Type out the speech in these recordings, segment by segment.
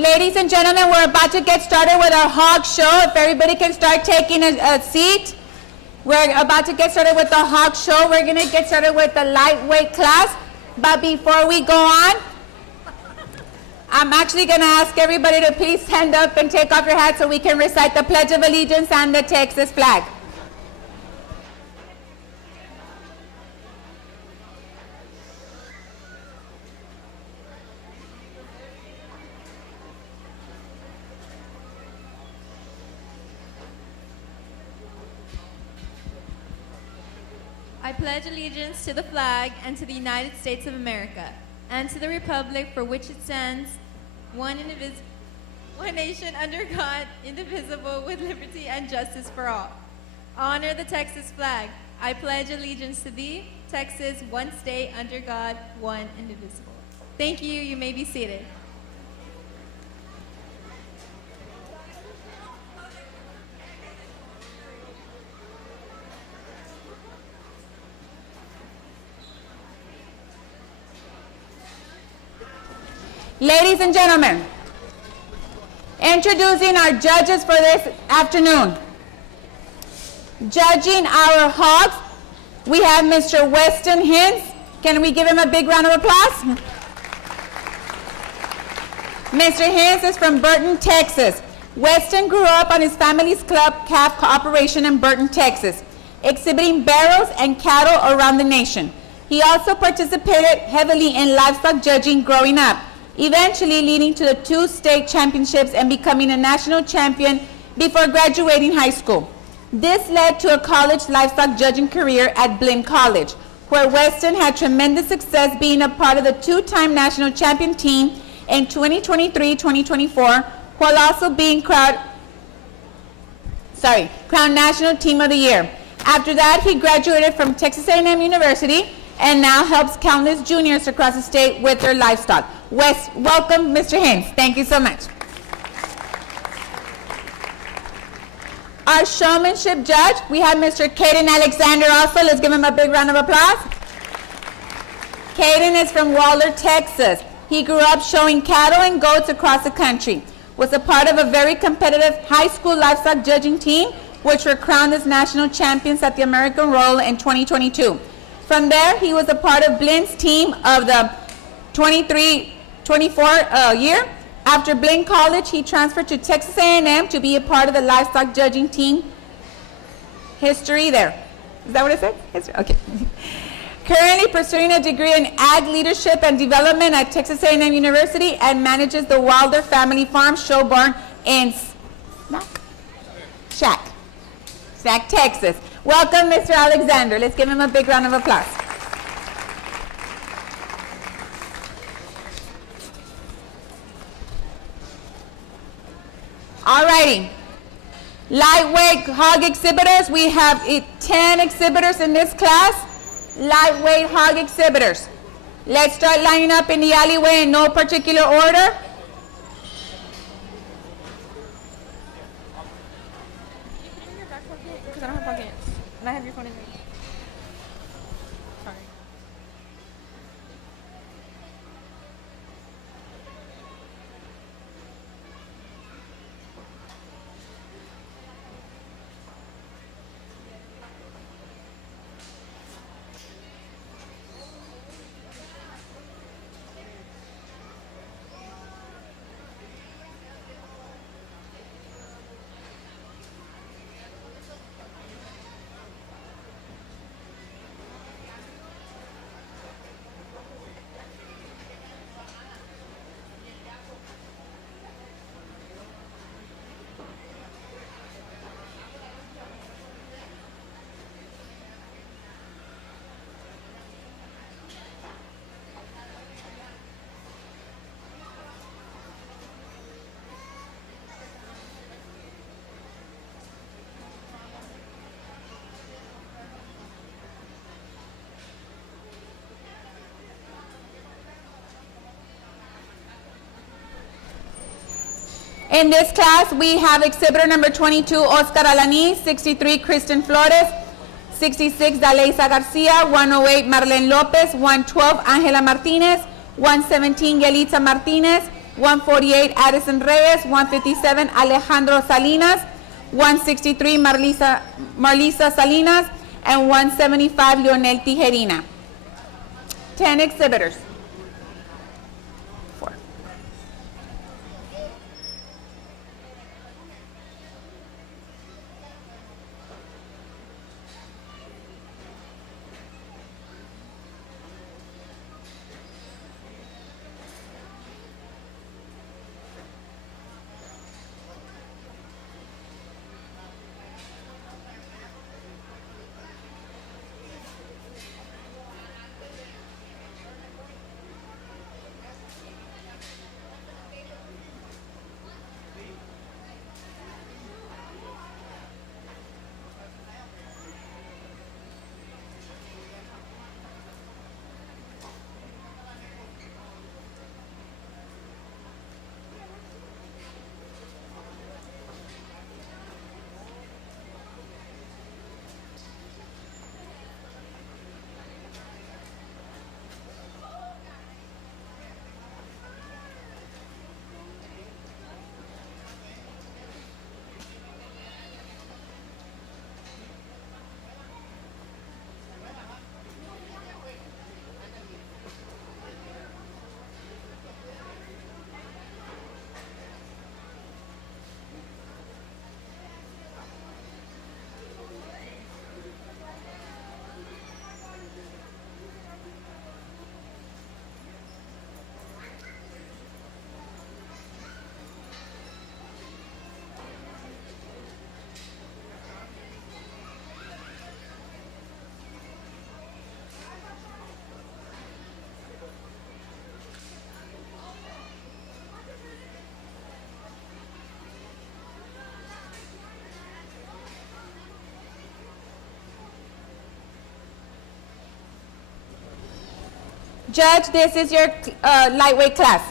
Ladies and gentlemen, we're about to get started with our hog show. If everybody can start taking a seat. We're about to get started with the hog show. We're going to get started with the lightweight class. But before we go on, I'm actually going to ask everybody to please stand up and take off your hats so we can recite the Pledge of Allegiance and the Texas flag. I pledge allegiance to the flag and to the United States of America and to the republic for which it stands, one nation under God, indivisible, with liberty and justice for all. Honor the Texas flag. I pledge allegiance to thee, Texas, one state under God, one indivisible. Thank you. You may be seated. Ladies and gentlemen, introducing our judges for this afternoon. Judging our hogs, we have Mr. Weston Hines. Can we give him a big round of applause? Mr. Hines is from Burton, Texas. Weston grew up on his family's club calf operation in Burton, Texas, exhibiting barrels and cattle around the nation. He also participated heavily in livestock judging growing up, eventually leading to the 2 state championships and becoming a national champion before graduating high school. This led to a college livestock judging career at Blinn College, where Weston had tremendous success being a part of the 2-time national champion team in 2023-2024, while also being crowned National Team of the Year. After that, he graduated from Texas A&M University and now helps countless juniors across the state with their livestock. Welcome, Mr. Hines. Thank you so much. Our showmanship judge, we have Mr. Caden Alexander also. Let's give him a big round of applause. Caden is from Waller, Texas. He grew up showing cattle and goats across the country, was a part of a very competitive high school livestock judging team, which were crowned as national champions at the American Royal in 2022. From there, he was a part of Blinn's team of the 23-24 year. After Blinn College, he transferred to Texas A&M to be a part of the livestock judging team. History there. Is that what it said? History? Okay. Currently pursuing a degree in Ag Leadership and Development at Texas A&M University and manages the Wilder Family Farm Show Barn in Sac, Texas. Welcome, Mr. Alexander. Let's give him a big round of applause. All righty. Lightweight hog exhibitors. We have 10 exhibitors in this class. Lightweight hog exhibitors. Let's start lining up in the alleyway in no particular order. Because I don't have pockets. And I have your phone in there. Sorry. In this class, we have exhibitor number 22, Oscar Alani, 63, Kristen Flores, 66, Daleisa Garcia, 108, Marlene Lopez, 112, Angela Martinez, 117, Yelitza Martinez, 148 Addison Reyes, 157 Alejandro Salinas, 163 Marlisa Salinas, and 175 Leonel Tijerina. 10 exhibitors. 4. Judge, this is your lightweight class.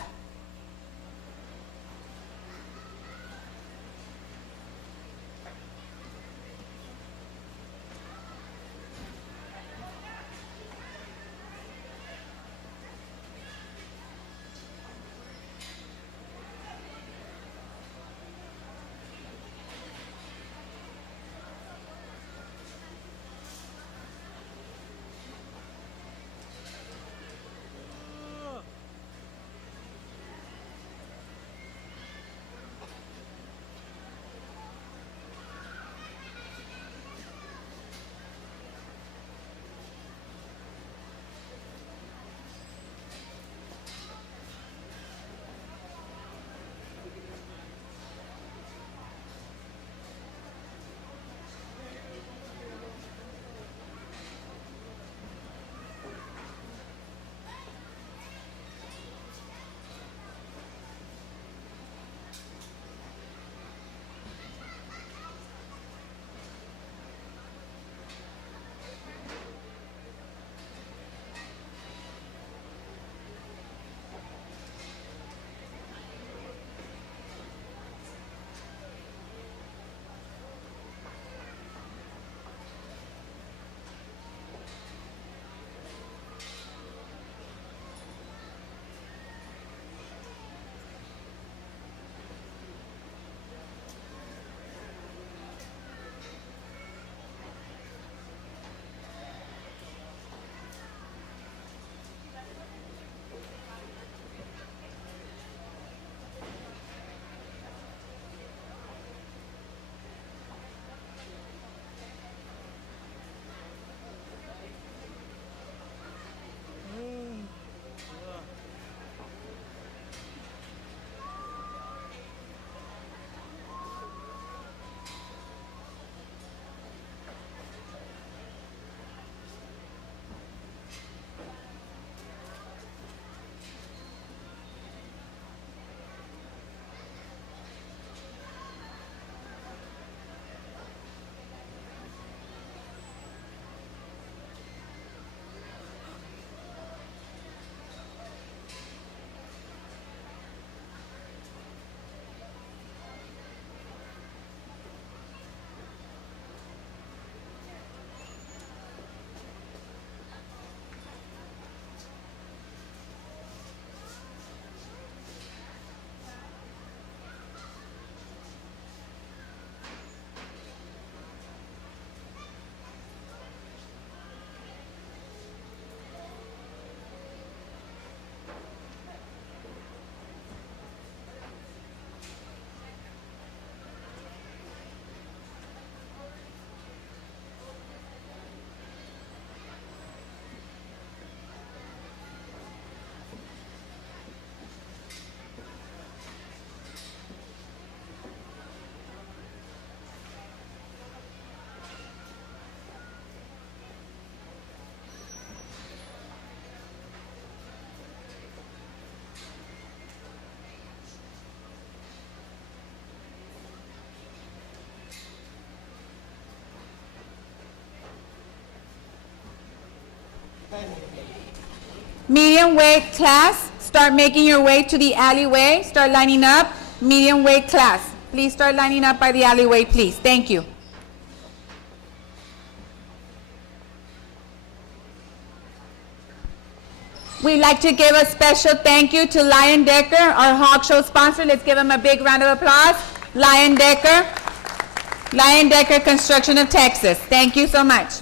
Medium weight class, start making your way to the alleyway. Start lining up. Medium weight class. Please start lining up by the alleyway, please. Thank you. We'd like to give a special thank you to Lion Decker, our hog show sponsor. Let's give him a big round of applause. Lion Decker Construction of Texas. Thank you so much.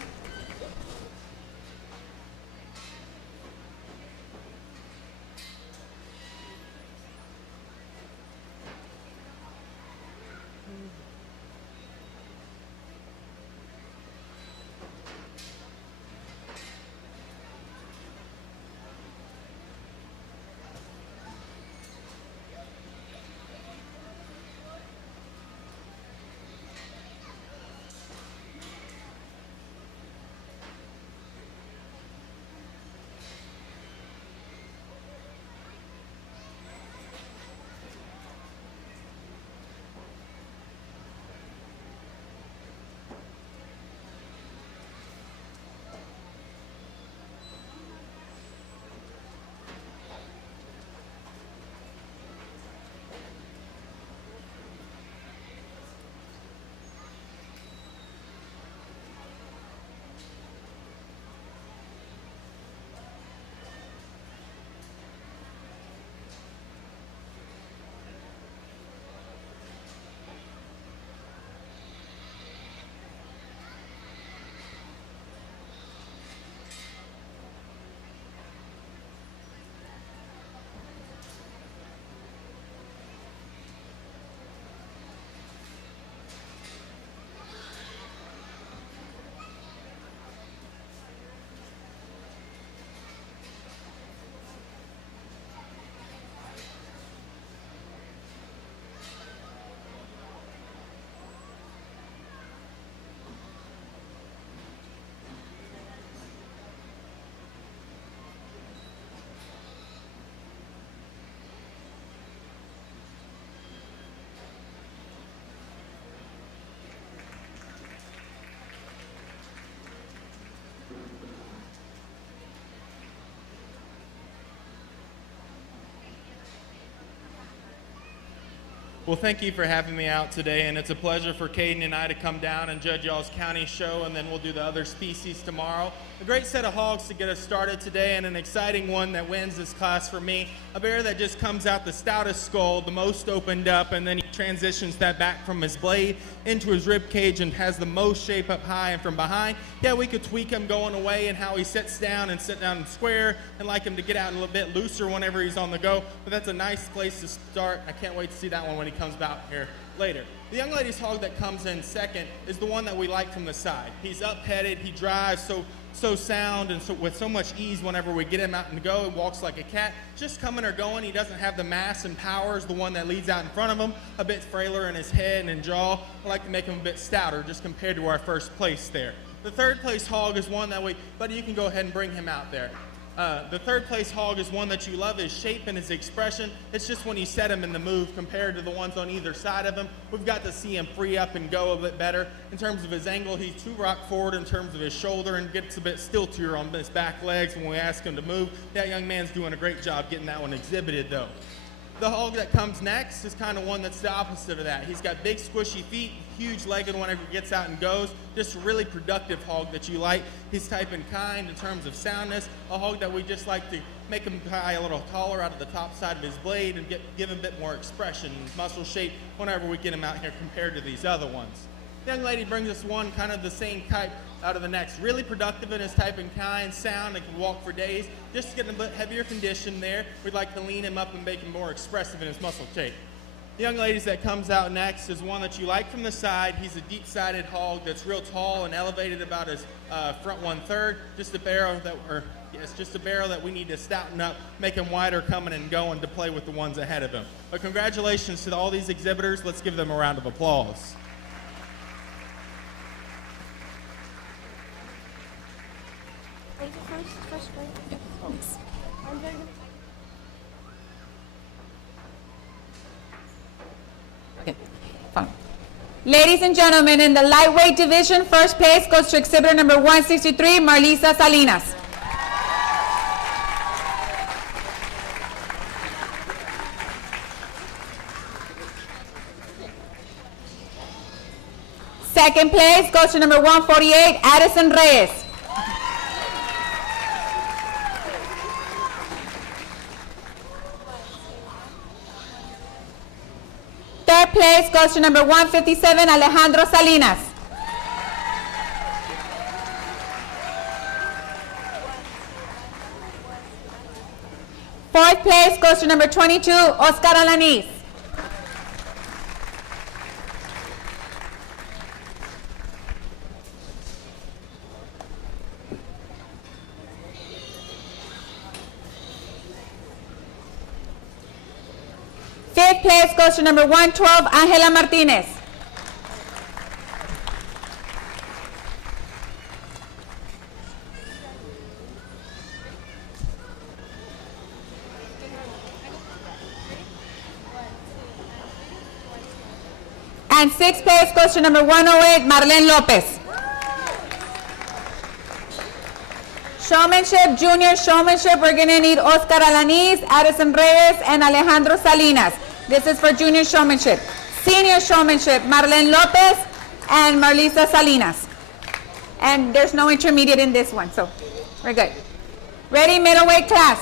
Well, thank you for having me out today, and it's a pleasure for Caden and I to come down and judge y'all's county show, and then we'll do the other species tomorrow. A great set of hogs to get us started today, and an exciting one that wins this class for me. A bear that just comes out the stoutest skull, the most opened up, and then he transitions that back from his blade into his rib cage and has the most shape up high and from behind. Yeah, we could tweak him going away and how he sits down and sit down square, and like him to get out a little bit looser whenever he's on the go, but that's a nice place to start. I can't wait to see that one when he comes out here later. The young lady's hog that comes in second is the one that we like from the side. He's up-headed, he drives so sound and so with so much ease whenever we get him out and go. He walks like a cat, just coming or going. He doesn't have the mass and power as the one that leads out in front of him. A bit frailer in his head and in jaw. I like to make him a bit stouter just compared to our first place there. The third place hog is one that buddy, you can go ahead and bring him out there. The third place hog is one that you love, his shape and his expression. It's just when you set him in the move compared to the ones on either side of him. We've got to see him free up and go a bit better. In terms of his angle, he's too rock forward in terms of his shoulder and gets a bit stiltier on his back legs when we ask him to move. That young man's doing a great job getting that one exhibited though. The hog that comes next is kind of one that's the opposite of that. He's got big squishy feet, huge legged whenever he gets out and goes. Just a really productive hog that you like. He's type and kind in terms of soundness. A hog that we just like to make him tie a little taller out of the top side of his blade and give him a bit more expression and muscle shape whenever we get him out here compared to these other ones. The young lady brings us one kind of the same type out of the next. Really productive in his type and kind, sound, and can walk for days. Just to get a bit heavier condition there, we'd like to lean him up and make him more expressive in his muscle shape. The young ladies that comes out next is one that you like from the side. He's a deep-sided hog that's real tall and elevated about his front 1/3. Just a barrel that we need to stouten up, make him wider coming and going to play with the ones ahead of him. But congratulations to all these exhibitors. Let's give them a round of applause. Okay, fine. Ladies and gentlemen, in the lightweight division, first place goes to exhibitor number 163, Marlisa Salinas. Second place goes to number 148, Addison Reyes. Third place goes to number 157, Alejandro Salinas. Fourth place goes to number 22, Oscar Alanis. Fifth place goes to number 112, Angela Martinez. And sixth place goes to number 108, Marlene Lopez. Showmanship, junior showmanship, we're going to need Oscar Alanis, Addison Reyes, and Alejandro Salinas. This is for junior showmanship. Senior showmanship, Marlene Lopez and Marlisa Salinas. And there's no intermediate in this one, so we're good. Ready, middleweight class.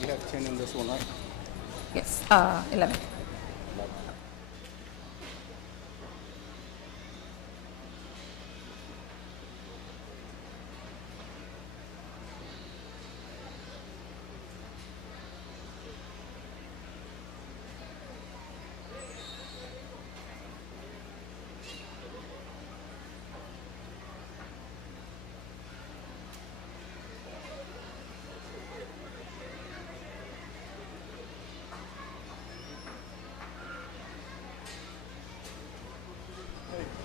You have 10 in this one, right? Yes, 11.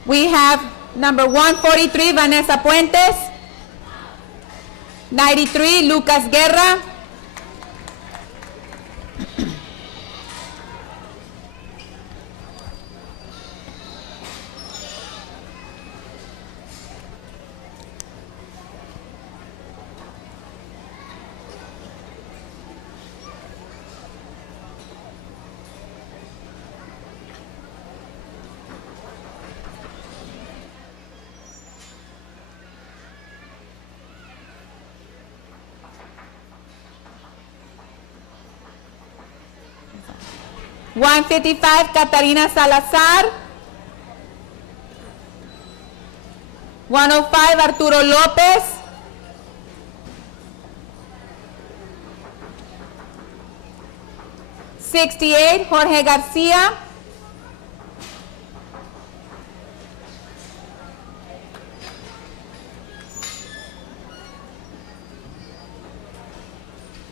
We have number 143, Vanessa Puentes. 93, Lucas Guerra. $155, Catarina Salazar. 105, Arturo López. 68, Jorge García.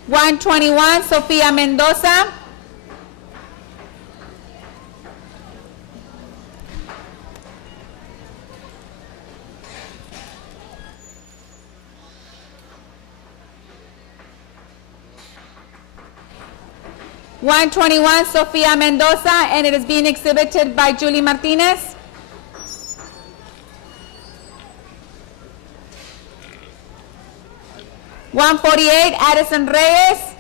121, Sofía Mendoza. 121, Sofia Mendoza, and it is being exhibited by Julie Martinez. $148, Addison Reyes.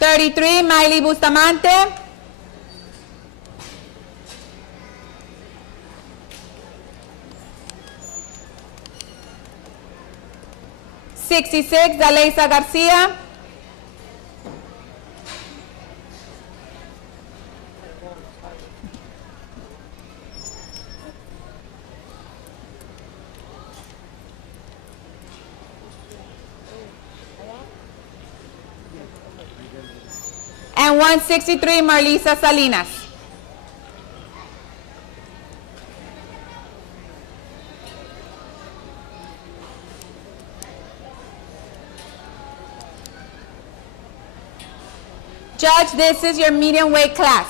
$33, Miley Bustamante. $66, Dalesa Garcia. And 163, Marlisa Salinas. Judge, this is your medium weight class.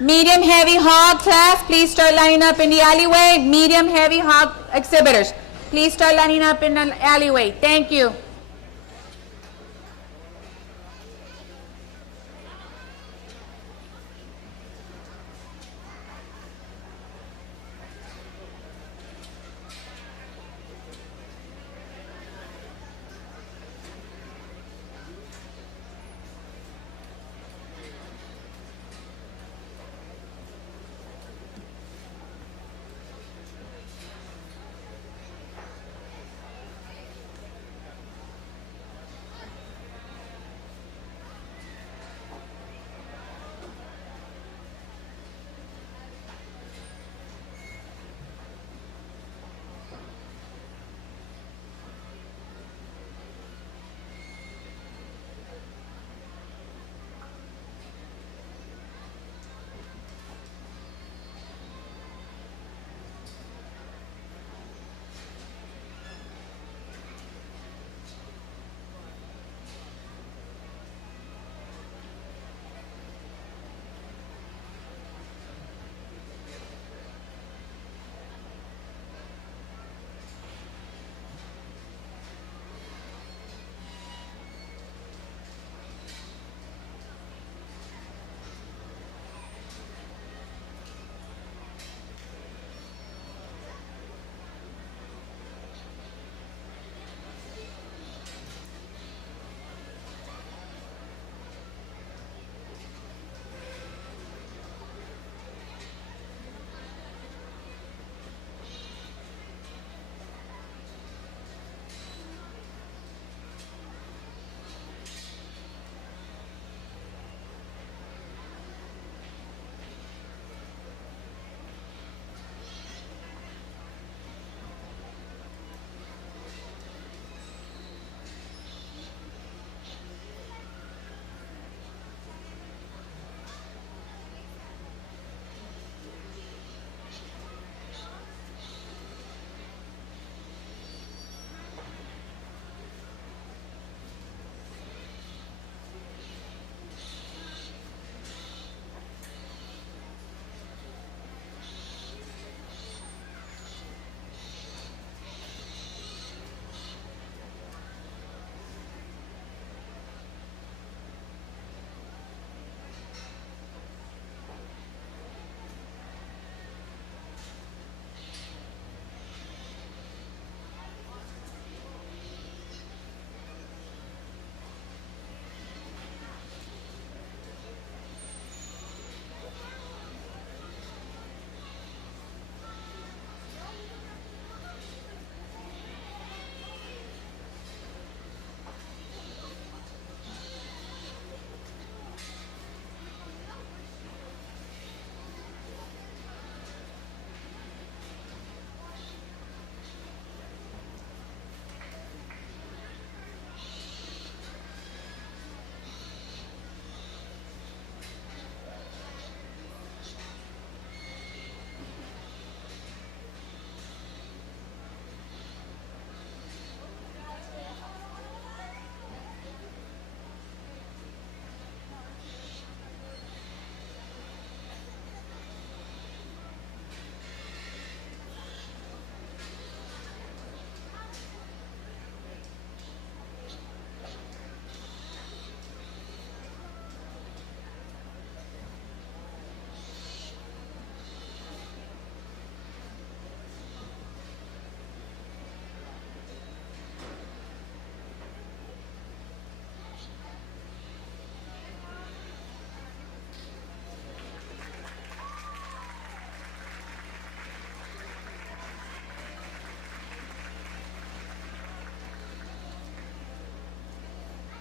Medium heavy hog class, please start lining up in the alleyway. Medium heavy hog exhibitors, please start lining up in the alleyway. Thank you.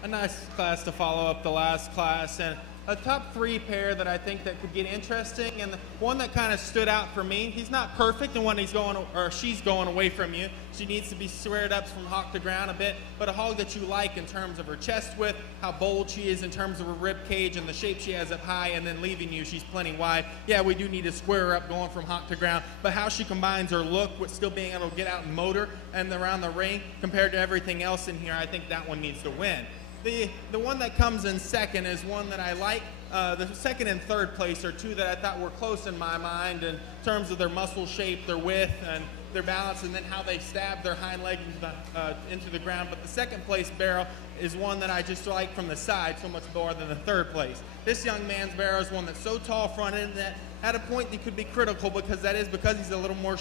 A nice class to follow up the last class, and a top three pair that I think that could get interesting, and the one that kind of stood out for me. He's not perfect, and when he's going or she's going away from you, she needs to be squared up from hock to ground a bit. But a hog that you like in terms of her chest width, how bold she is in terms of her rib cage, and the shape she has up high, and then leaving you, she's plenty wide. Yeah, we do need to square her up going from hock to ground, but how she combines her look with still being able to get out and motor and around the ring compared to everything else in here, I think that one needs to win. The one that comes in second is one that I like, The second and third place are two that I thought were close in my mind in terms of their muscle shape, their width, and their balance, and then how they stab their hind leg into the ground. But the second place barrel is one that I just like from the side so much more than the third place. This young man's barrel is one that's so tall fronted and that at a point that could be critical because he's a little more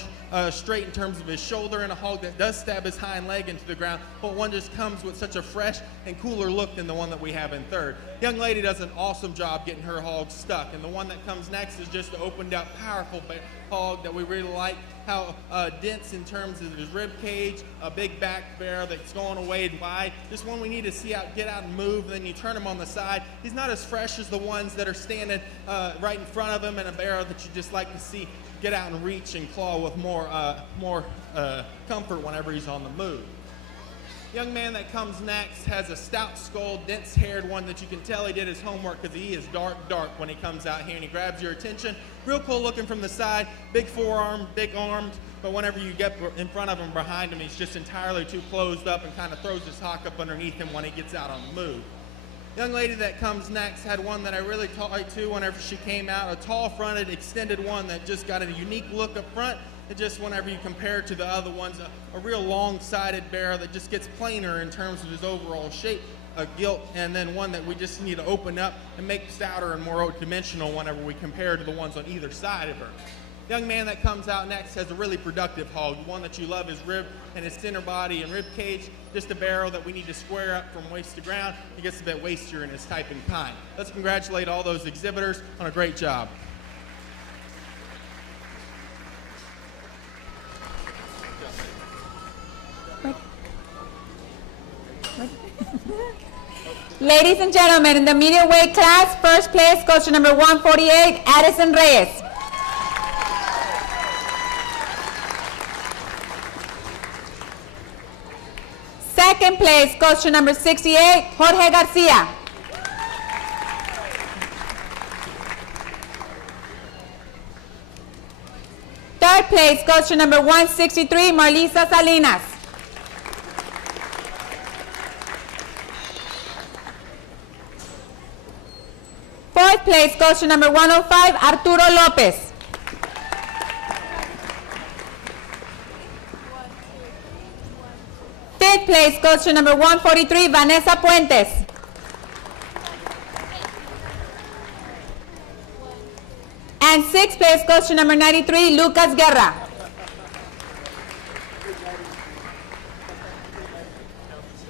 straight in terms of his shoulder, and a hog that does stab his hind leg into the ground, but one just comes with such a fresh and cooler look than the one that we have in third. Young lady does an awesome job getting her hog stuck, and the one that comes next is just an opened up, powerful hog that we really like. How dense in terms of his rib cage, a big back barrel that's going away and wide. Just one we need to see get out and move, and then you turn him on the side. He's not as fresh as the ones that are standing right in front of him, and a barrel that you just like to see get out and reach and claw with more comfort whenever he's on the move. Young man that comes next has a stout skull, dense-haired one that you can tell he did his homework because he is dark when he comes out here and he grabs your attention. Real cool looking from the side, big forearm, big armed, but whenever you get in front of him, behind him, he's just entirely too closed up and kind of throws his hock up underneath him when he gets out on the move. Young lady that comes next had one that I really liked too whenever she came out, a tall-fronted, extended one that just got a unique look up front. It just, whenever you compare it to the other ones, a real long-sided barrel that just gets plainer in terms of his overall shape, gilt, and then one that we just need to open up and make stouter and more dimensional whenever we compare to the ones on either side of her. Young man that comes out next has a really productive hog, one that you love his rib and his center body and rib cage, just a barrel that we need to square up from waist to ground. He gets a bit wastier in his type and kind. Let's congratulate all those exhibitors on a great job. Ladies and gentlemen, in the medium weight class, first place goes to number 148, Addison Reyes. Second place goes to number 68, Jorge Garcia. Third place goes to number 163, Marlisa Salinas. Fourth place goes to number 105, Arturo Lopez. Fifth place goes to number 143, Vanessa Puentes. And sixth place goes to number 93, Lucas Guerra.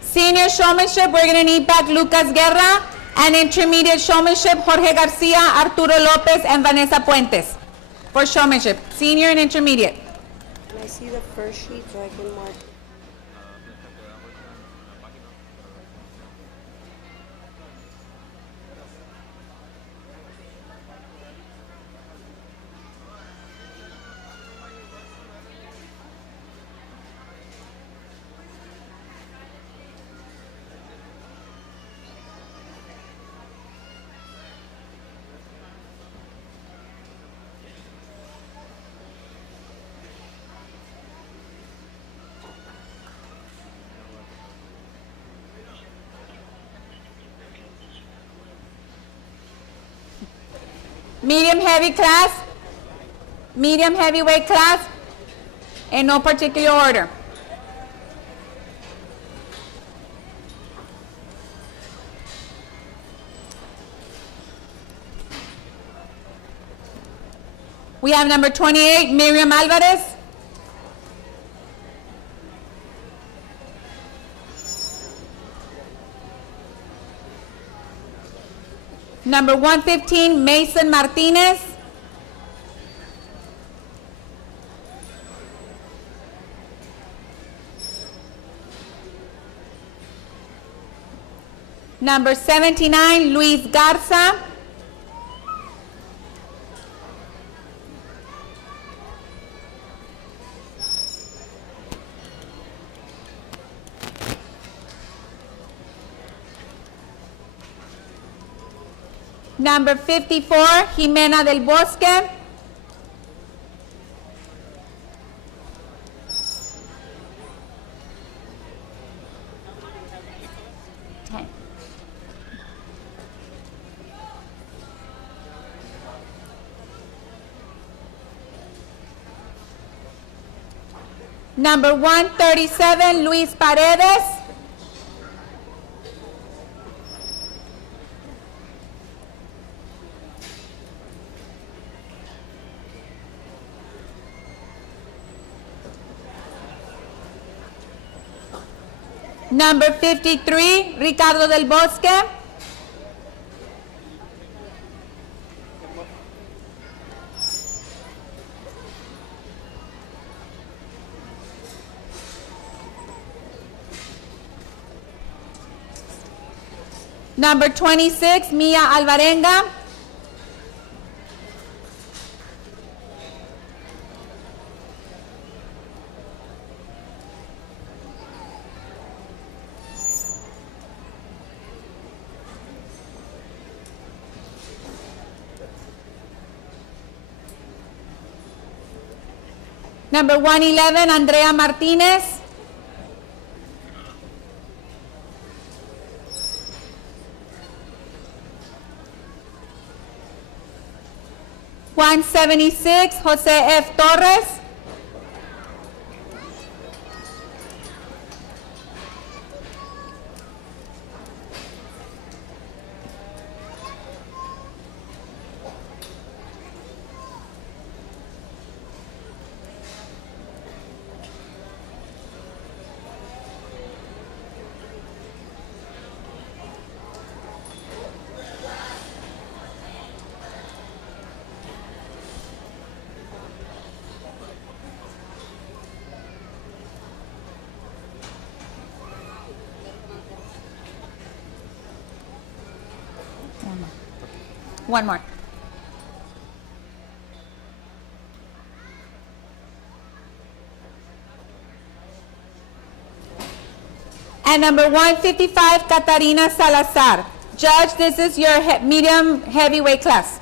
Senior showmanship, we're going to need back Lucas Guerra. And intermediate showmanship, Jorge Garcia, Arturo Lopez, and Vanessa Puentes. For showmanship, senior and intermediate. Can I see the first sheet so I can mark? Medium heavyweight class, in no particular order. We have number 28, Miriam Alvarez. Number 115, Mason Martinez. Number 79, Luis Garza. Number 54, Jimena del Bosque. Number 137, Luis Paredes. Number 53, Ricardo del Bosque. Number 26, Mia Alvarenga. Number 111, Andrea Martinez. (176) Jose F. Torres. One more. And number 155, Catarina Salazar. Judge, this is your medium heavyweight class.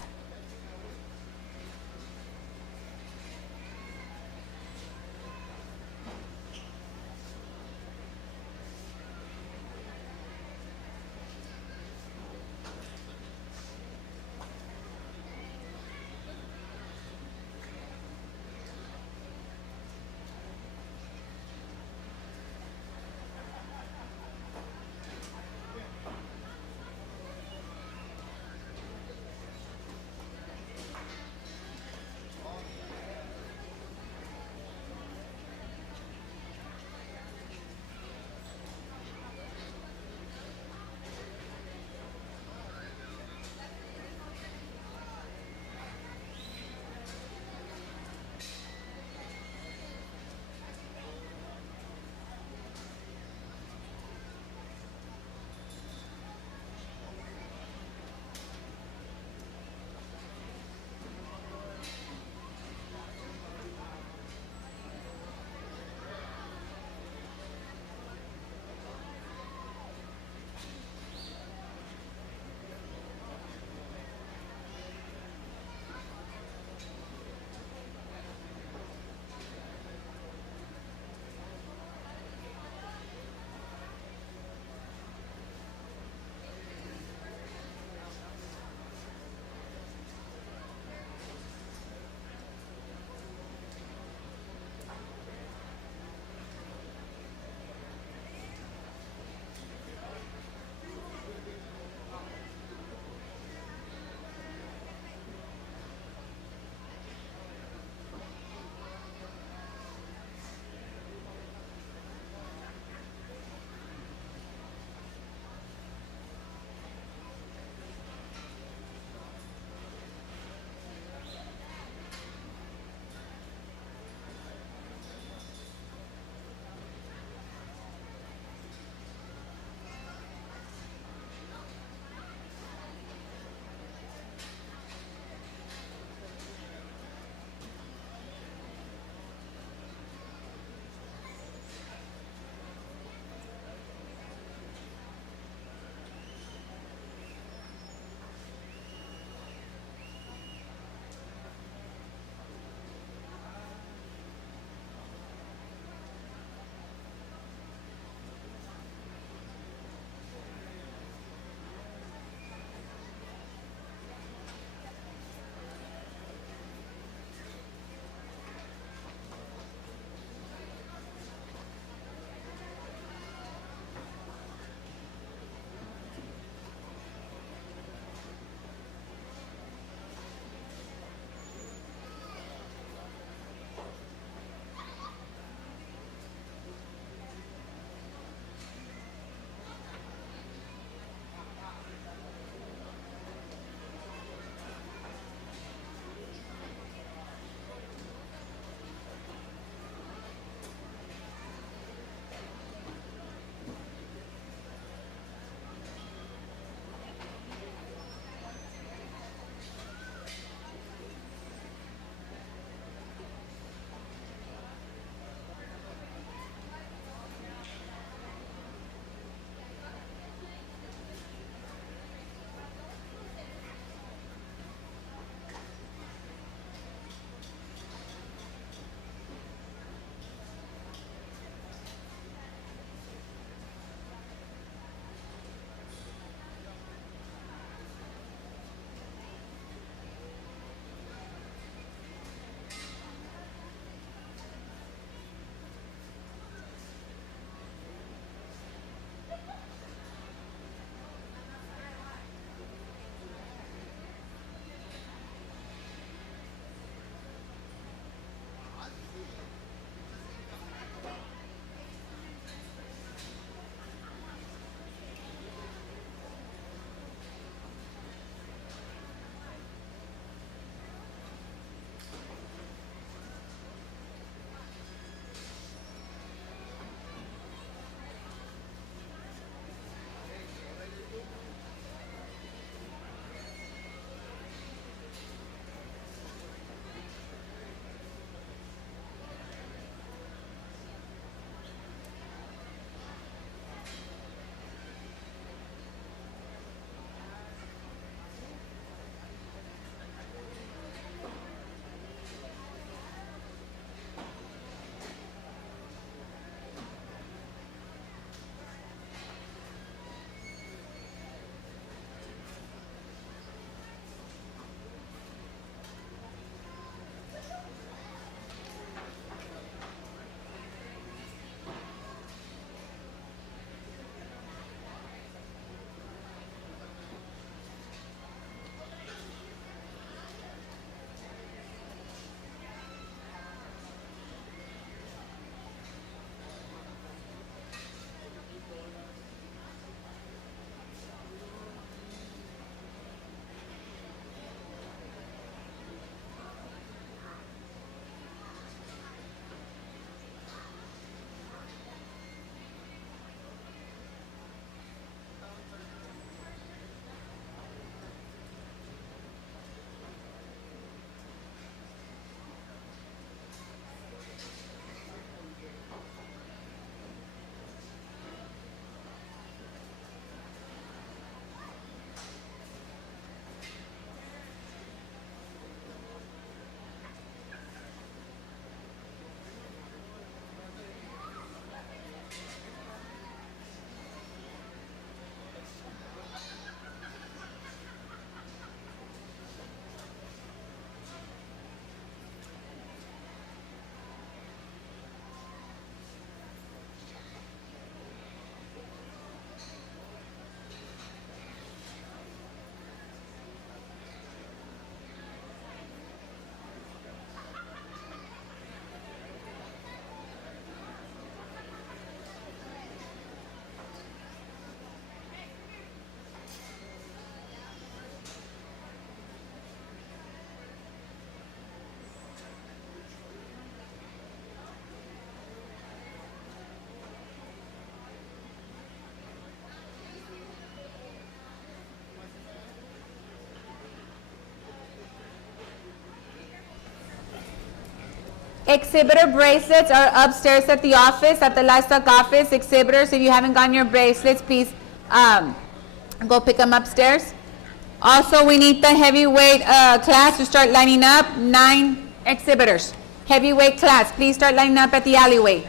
Exhibitor bracelets are upstairs at the office, at the livestock office. Exhibitors, if you haven't gotten your bracelets, please go pick them upstairs. Also, we need the heavyweight class to start lining up. 9 exhibitors. Heavyweight class, please start lining up at the alleyway.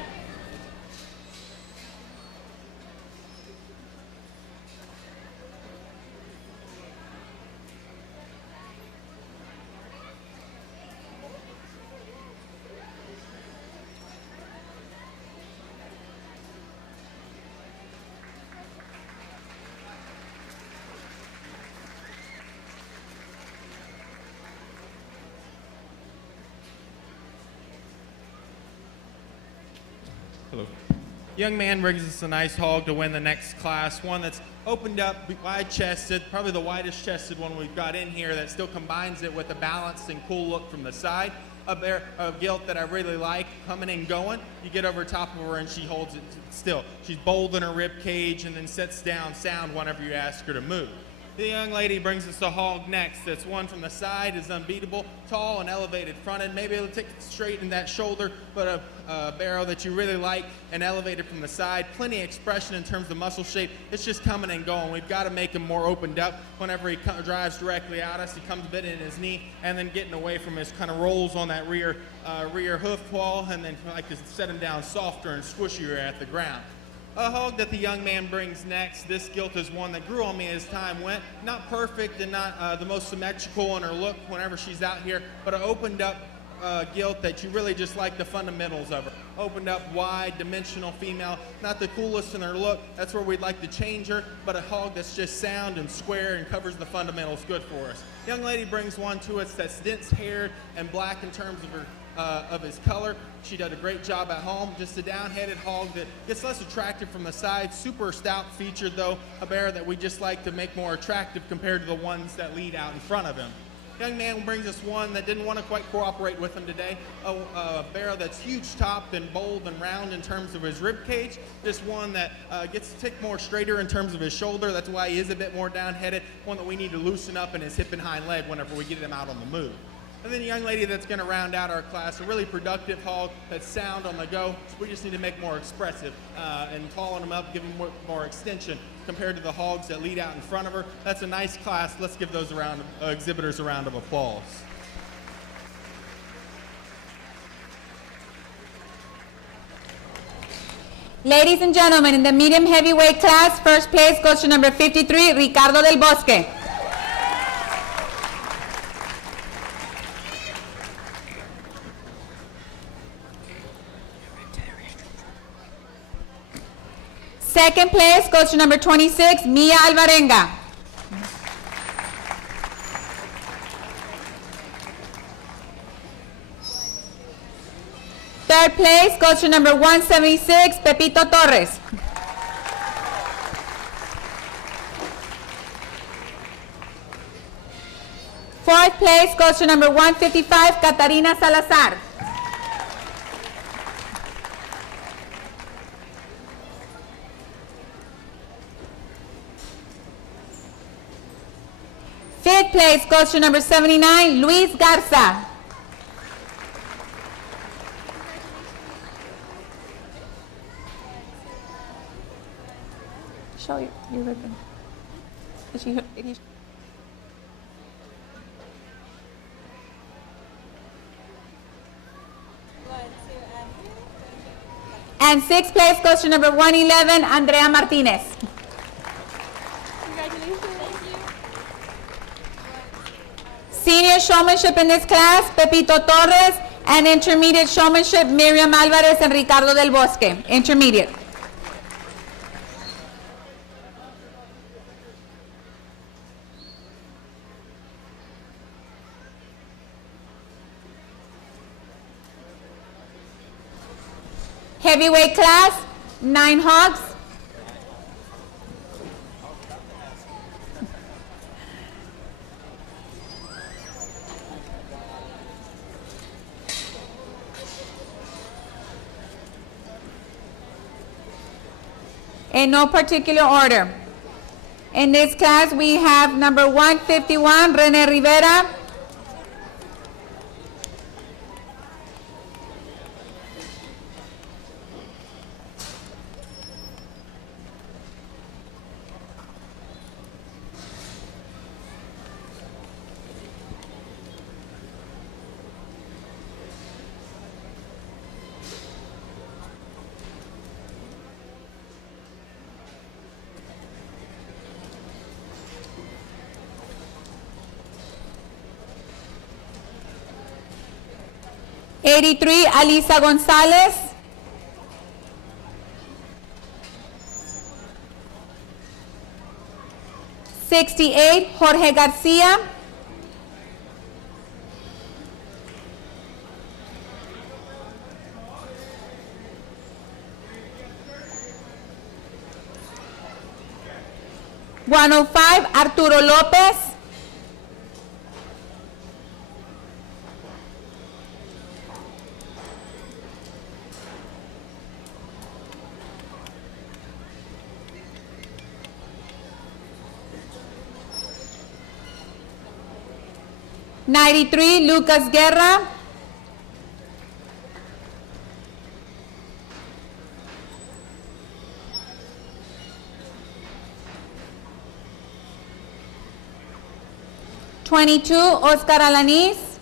Hello. Young man brings us a nice hog to win the next class, one that's opened up, wide-chested, probably the widest-chested one we've got in here that still combines it with a balanced and cool look from the side. A gilt that I really like, coming and going. You get over top of her and she holds it still. She's bold in her rib cage and then sets down sound whenever you ask her to move. The young lady brings us a hog next. That's one from the side, is unbeatable, tall and elevated fronted. Maybe it'll take it straight in that shoulder, but a barrel that you really like and elevated from the side. Plenty of expression in terms of muscle shape. It's just coming and going. We've got to make him more opened up. Whenever he drives directly at us, he comes a bit in his knee and then getting away from his kind of rolls on that rear hoof wall, and then like to set him down softer and squishier at the ground. A hog that the young man brings next, this gilt is one that grew on me as time went. Not perfect and not the most symmetrical in her look whenever she's out here, but an opened up gilt that you really just like the fundamentals of her. Opened up, wide, dimensional female, not the coolest in her look. That's where we'd like to change her, but a hog that's just sound and square and covers the fundamentals good for us. Young lady brings one to us that's dense haired and black in terms of her of his color. She did a great job at home. Just a down-headed hog that gets less attractive from the side. Super stout featured though, a bear that we just like to make more attractive compared to the ones that lead out in front of him. Young man brings us one that didn't want to quite cooperate with him today. A bear that's huge topped and bold and round in terms of his rib cage. This one that gets to tick more straighter in terms of his shoulder. That's why he is a bit more down-headed. One that we need to loosen up in his hip and hind leg whenever we get him out on the move. And then a young lady that's going to round out our class, a really productive hog that's sound on the go. We just need to make more expressive and talling them up, give them more extension compared to the hogs that lead out in front of her. That's a nice class. Let's give those exhibitors a round of applause. Ladies and gentlemen, in the medium heavyweight class, first place goes to number 53, Ricardo del Bosque. Second place goes to number 26, Mia Alvarenga. Third place goes to number 176, Pepito Torres. Fourth place goes to number 155, Catarina Salazar. Fifth place goes to number 79, Luis Garza. Show your ribbon. And sixth place goes to number 111, Andrea Martinez. Senior showmanship in this class, Pepito Torres, and intermediate showmanship, Miriam Alvarez and Ricardo del Bosque. Intermediate. Heavyweight class, 9 hogs. In no particular order. In this class, we have number 151, Rene Rivera. 83, Alisa Gonzalez. 68, Jorge Garcia. 105, Arturo López. 93, Lucas Guerra. 22, Oscar Alanis.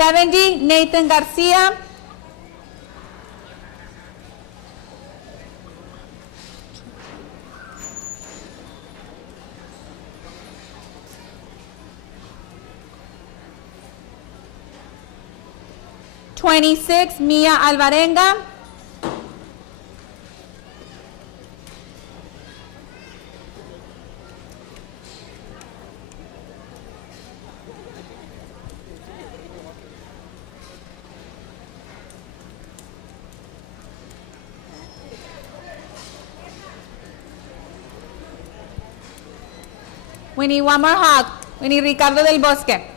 70, Nathan Garcia. 26, Mia Alvarenga. 21 more hog. Winnie Ricardo del Bosque.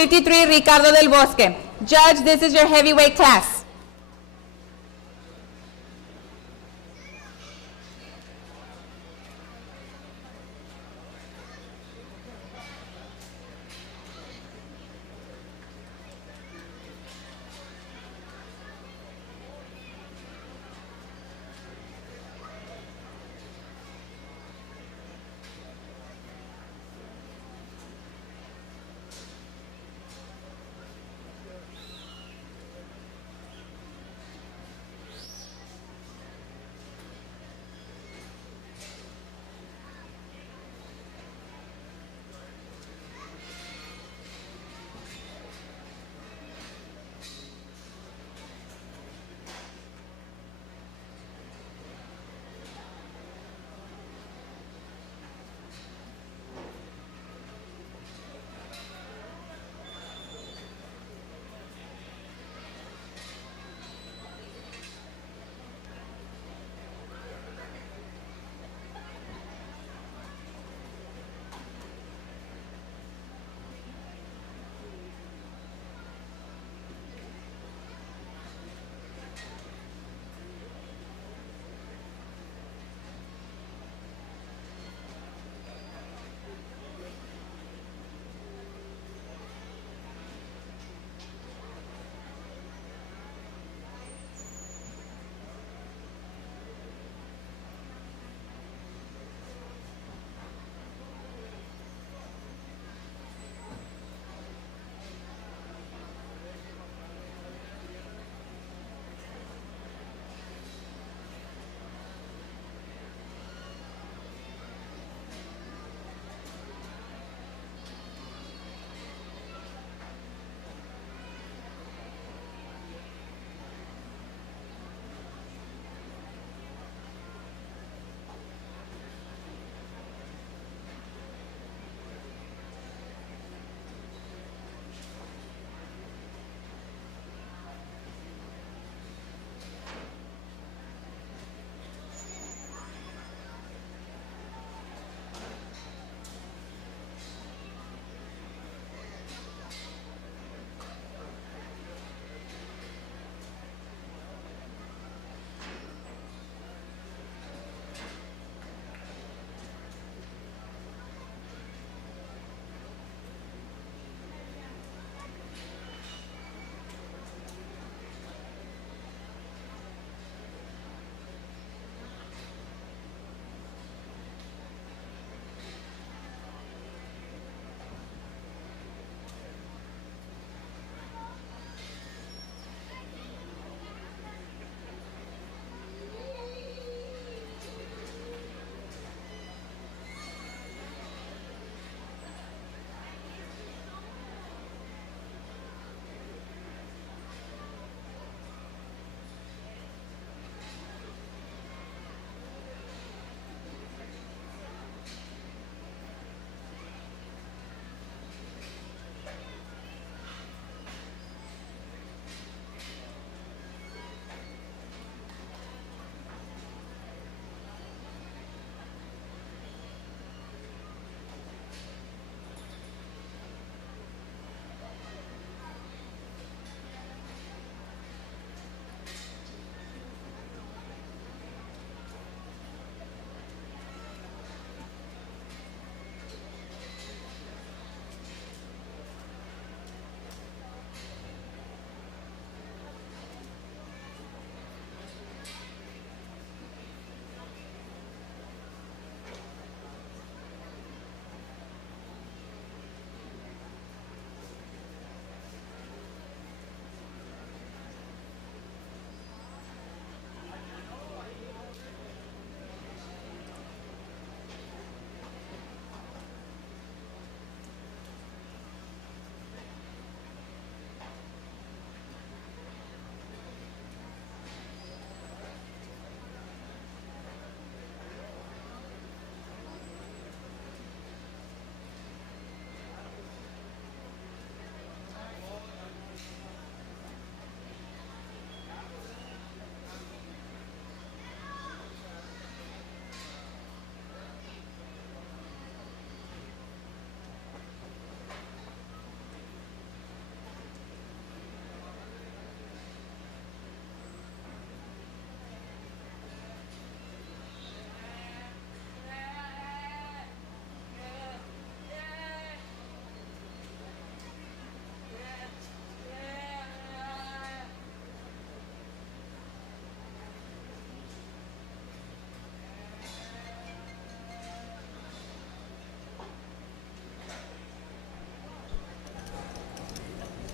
53, Ricardo del Bosque. Judge, this is your heavyweight class.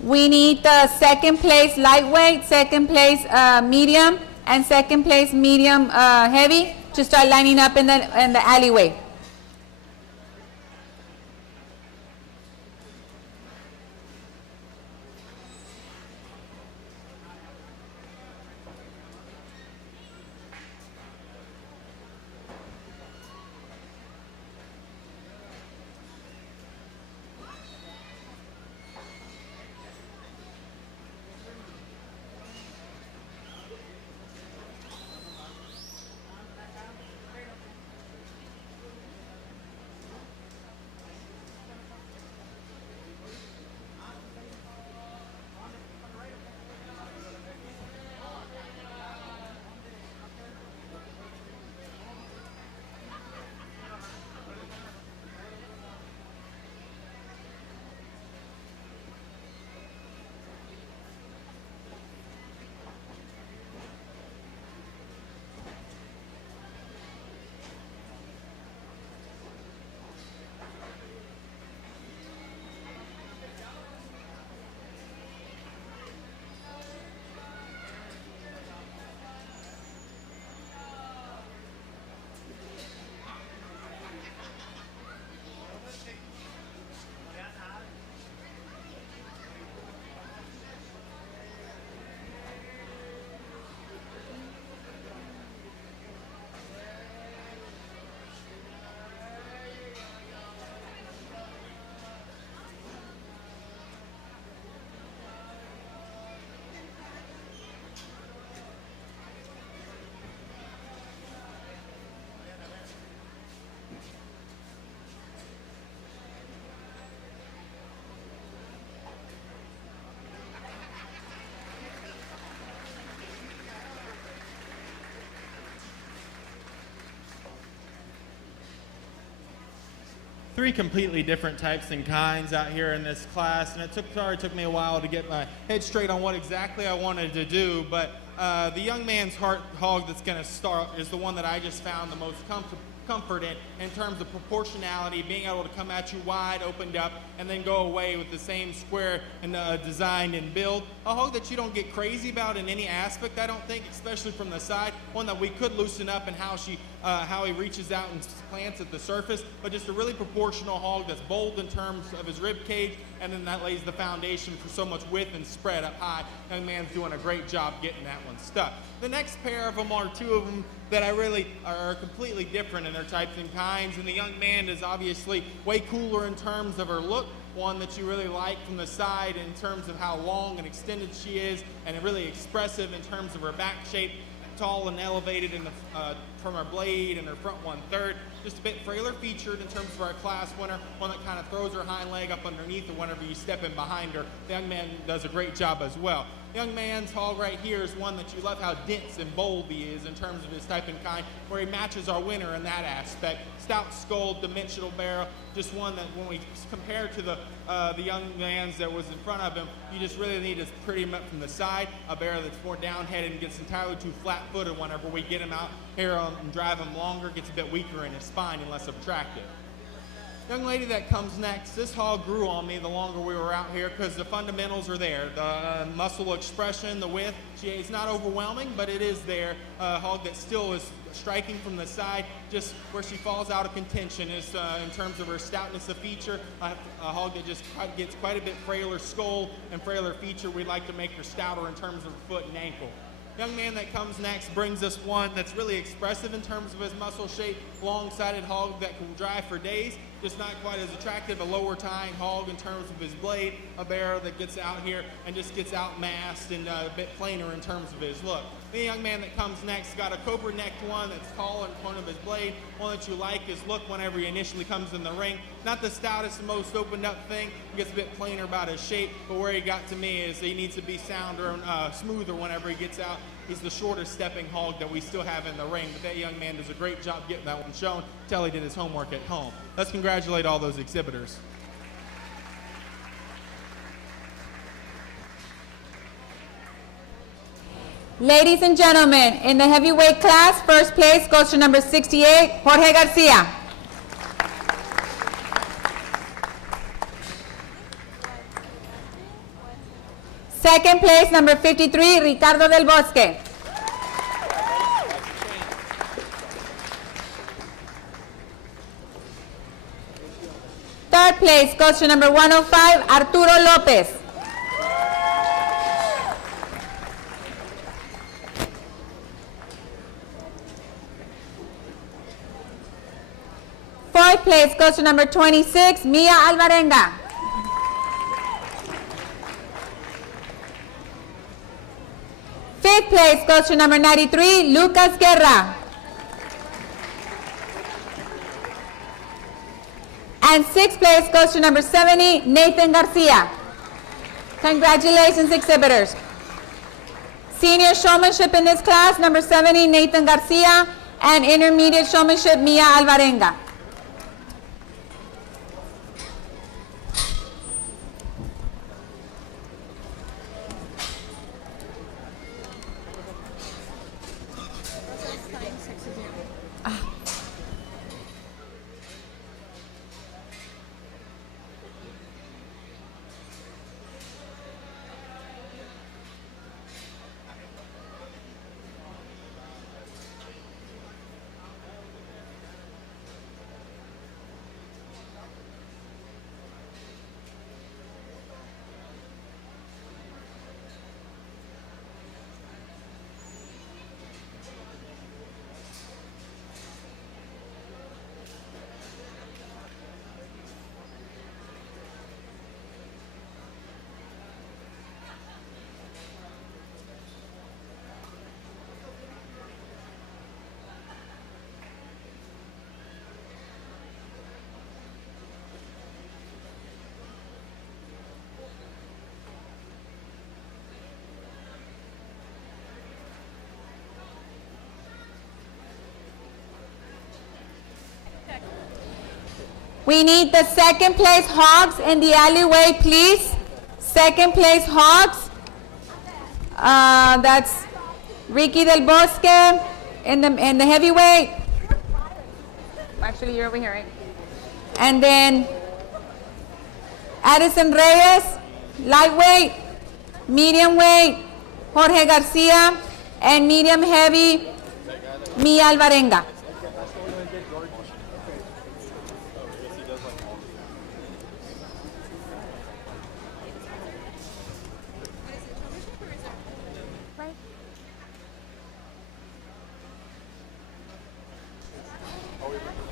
We need the second place lightweight, second place medium, and second place medium heavy to start lining up in the alleyway. Three completely different types and kinds out here in this class, and it took me a while to get my head straight on what exactly I wanted to do, but the young man's heart hog that's going to start is the one that I just found the most comfort in terms of proportionality, being able to come at you wide, opened up, and then go away with the same square and design and build. A hog that you don't get crazy about in any aspect, I don't think, especially from the side. One that we could loosen up in how he reaches out and plants at the surface, but just a really proportional hog that's bold in terms of his rib cage, and then that lays the foundation for so much width and spread up high. Young man's doing a great job getting that one stuck. The next pair of them are two of them that I really are completely different in their types and kinds, and the young man is obviously way cooler in terms of her look, one that you really like from the side in terms of how long and extended she is, and really expressive in terms of her back shape, tall and elevated in the, from her blade and her front 1/3, just a bit frailer featured in terms of our class winner, one that kind of throws her hind leg up underneath her whenever you step in behind her. The young man does a great job as well. Young man's hog right here is one that you love how dense and bold he is in terms of his type and kind, where he matches our winner in that aspect. Stout skull, dimensional barrel, just one that when we compare to the young man's that was in front of him, you just really need to pretty him up from the side. A barrel that's more down-headed and gets entirely too flat-footed whenever we get him out here and drive him longer, gets a bit weaker in his spine and less attractive. Young lady that comes next, this hog grew on me the longer we were out here because the fundamentals are there. The muscle expression, the width, it's not overwhelming, but it is there. A hog that still is striking from the side, just where she falls out of contention is in terms of her stoutness of feature. A hog that just gets quite a bit frailer skull and frailer feature. We'd like to make her stouter in terms of her foot and ankle. Young man that comes next brings us one that's really expressive in terms of his muscle shape, long-sided hog that can drive for days, just not quite as attractive, a lower tying hog in terms of his blade, a bear that gets out here and just gets outmassed and a bit plainer in terms of his look. The young man that comes next got a cobra-necked one that's tall in front of his blade, one that you like his look whenever he initially comes in the ring. Not the stoutest and most opened up thing, he gets a bit plainer about his shape, but where he got to me is he needs to be sounder and smoother whenever he gets out. He's the shortest stepping hog that we still have in the ring, but that young man does a great job getting that one shown. Tell he did his homework at home. Let's congratulate all those exhibitors. Ladies and gentlemen, in the heavyweight class, first place goes to number 68, Jorge Garcia. Second place, number 53, Ricardo del Bosque. Third place goes to number 105, Arturo Lopez. Fourth place goes to number 26, Mia Alvarenga. Fifth place goes to number 93, Lucas Guerra. And sixth place goes to number 70, Nathan Garcia. Congratulations, exhibitors. Senior showmanship in this class, number 70, Nathan Garcia, and intermediate showmanship, Mia Alvarenga. We need the second place hogs in the alleyway, please. Second place hogs. That's Ricky Del Bosque in the heavyweight. Actually, you're over here, right? And then Addison Reyes, lightweight, medium weight, Jorge Garcia, and medium heavy, Mia Alvarenga.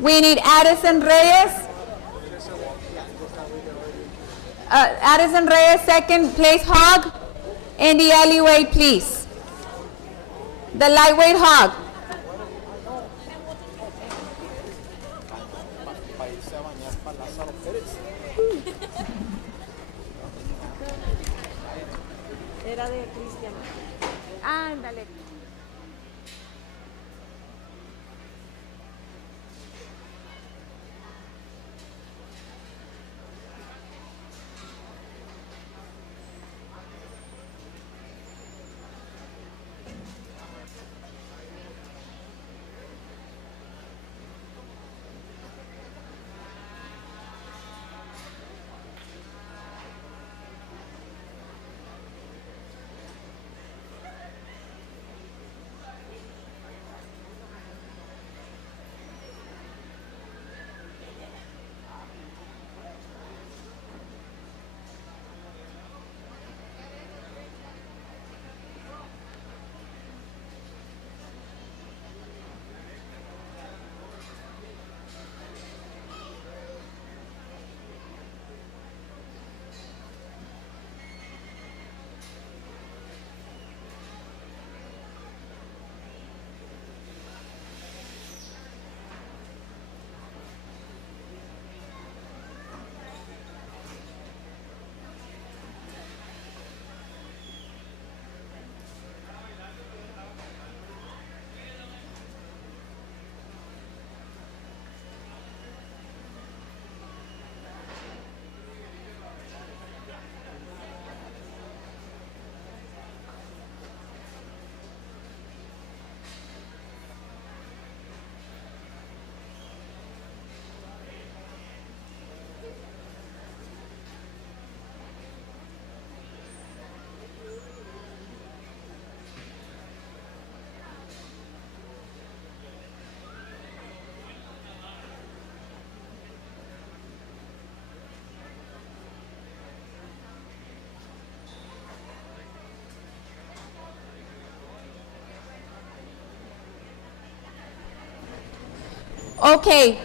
We need Addison Reyes. Addison Reyes, second place hog in the alleyway, please. The lightweight hog. Era de Cristian. Ándale. Okay,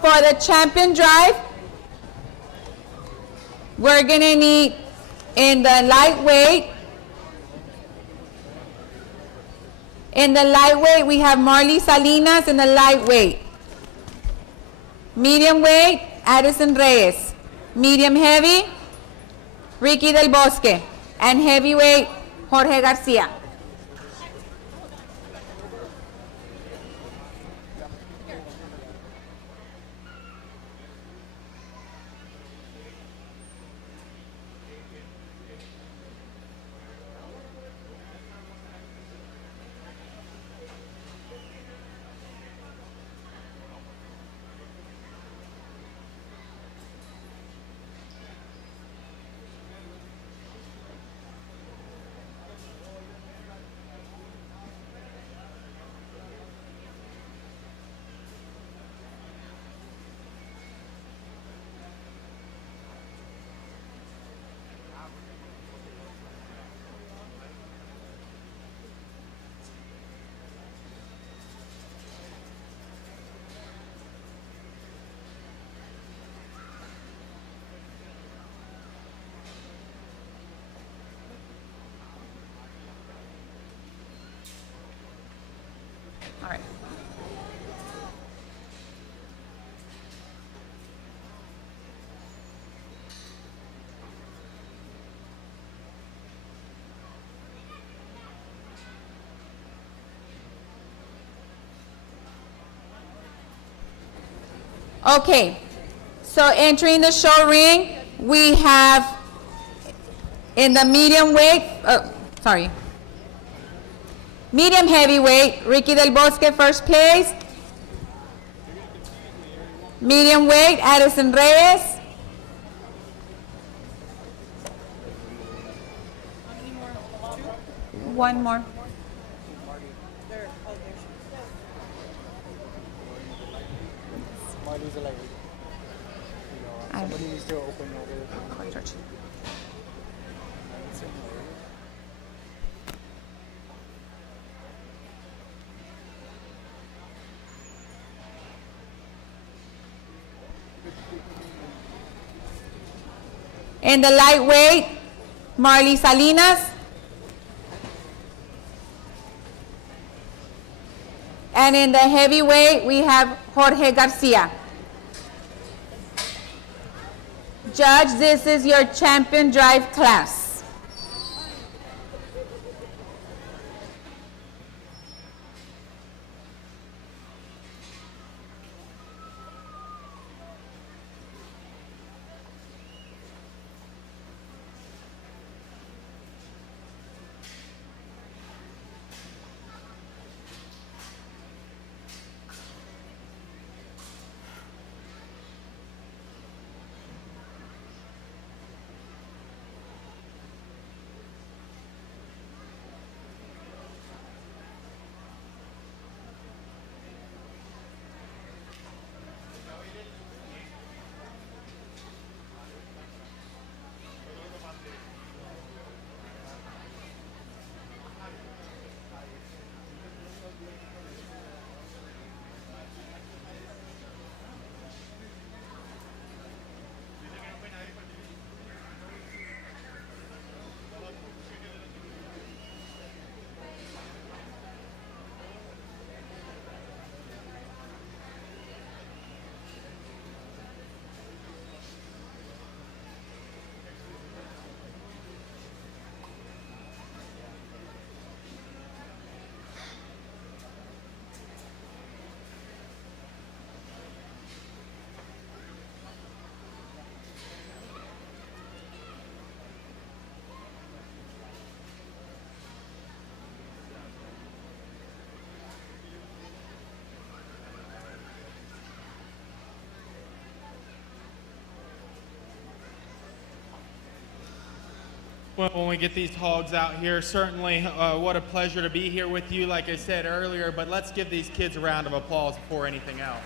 for the champion drive, we're gonna need in the lightweight. In the lightweight, we have Marley Salinas in the lightweight. Medium weight, Addison Reyes. Medium heavy, Ricky Del Bosque. And heavyweight, Jorge Garcia. All right. Okay, so entering the show ring, we have in the medium weight, medium heavyweight, Ricky Del Bosque first place. Medium weight, Addison Reyes. One more. Marley's a lightweight. Somebody needs to open over there. In the lightweight, Marley Salinas. And in the heavyweight, we have Jorge Garcia. Judge, this is your champion drive class. Well, when we get these hogs out here, certainly what a pleasure to be here with you, like I said earlier, but let's give these kids a round of applause before anything else.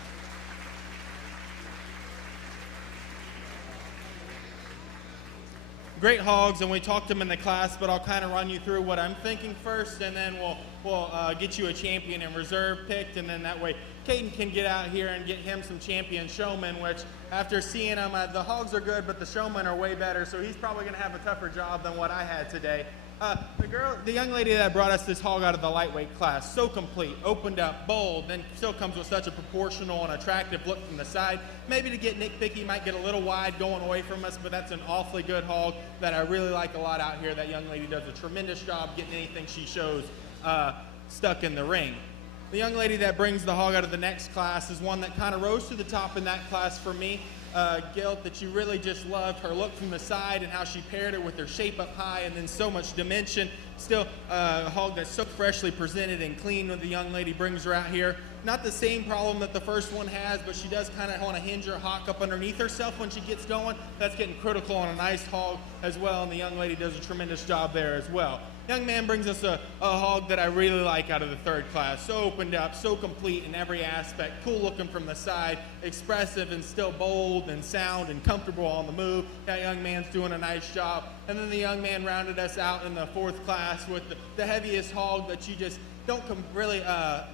Great hogs, and we talked them in the class, but I'll kind of run you through what I'm thinking first, and then we'll get you a champion and reserve picked, and then that way Caden can get out here and get him some champion showmen, which after seeing him, the hogs are good, but the showmen are way better, so he's probably going to have a tougher job than what I had today. The young lady that brought us this hog out of the lightweight class, so complete, opened up, bold, then still comes with such a proportional and attractive look from the side. Maybe to get nitpicky, might get a little wide going away from us, but that's an awfully good hog that I really like a lot out here. That young lady does a tremendous job getting anything she shows stuck in the ring. The young lady that brings the hog out of the next class is one that kind of rose to the top in that class for me. Gilt, that you really just loved her look from the side and how she paired it with her shape up high and then so much dimension. Still a hog that's so freshly presented and clean when the young lady brings her out here. Not the same problem that the first one has, but she does kind of want to hinge her hock up underneath herself when she gets going. That's getting critical on a nice hog as well, and the young lady does a tremendous job there as well. Young man brings us a hog that I really like out of the third class. So opened up, so complete in every aspect, cool looking from the side, expressive and still bold and sound and comfortable on the move. That young man's doing a nice job. And then the young man rounded us out in the fourth class with the heaviest hog that you just don't really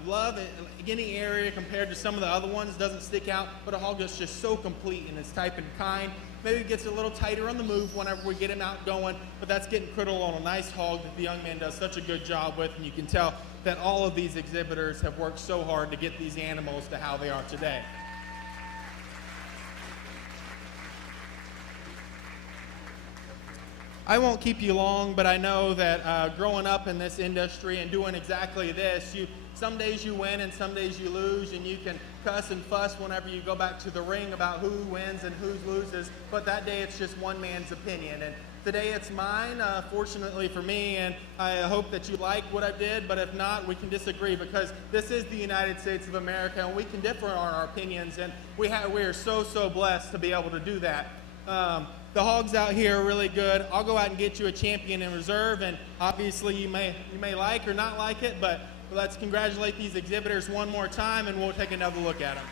love in any area compared to some of the other ones. Doesn't stick out, but a hog that's just so complete in its type and kind. Maybe it gets a little tighter on the move whenever we get him out going, but that's getting critical on a nice hog that the young man does such a good job with, and you can tell that all of these exhibitors have worked so hard to get these animals to how they are today. I won't keep you long, but I know that growing up in this industry and doing exactly this, some days you win and some days you lose, and you can cuss and fuss whenever you go back to the ring about who wins and who loses, but that day it's just one man's opinion. And today it's mine, fortunately for me, and I hope that you like what I did, but if not, we can disagree, because this is the United States of America, and we can differ on our opinions, and we are so blessed to be able to do that. The hogs out here are really good. I'll go out and get you a champion in reserve, and obviously you may like or not like it, but let's congratulate these exhibitors one more time, and we'll take another look at them.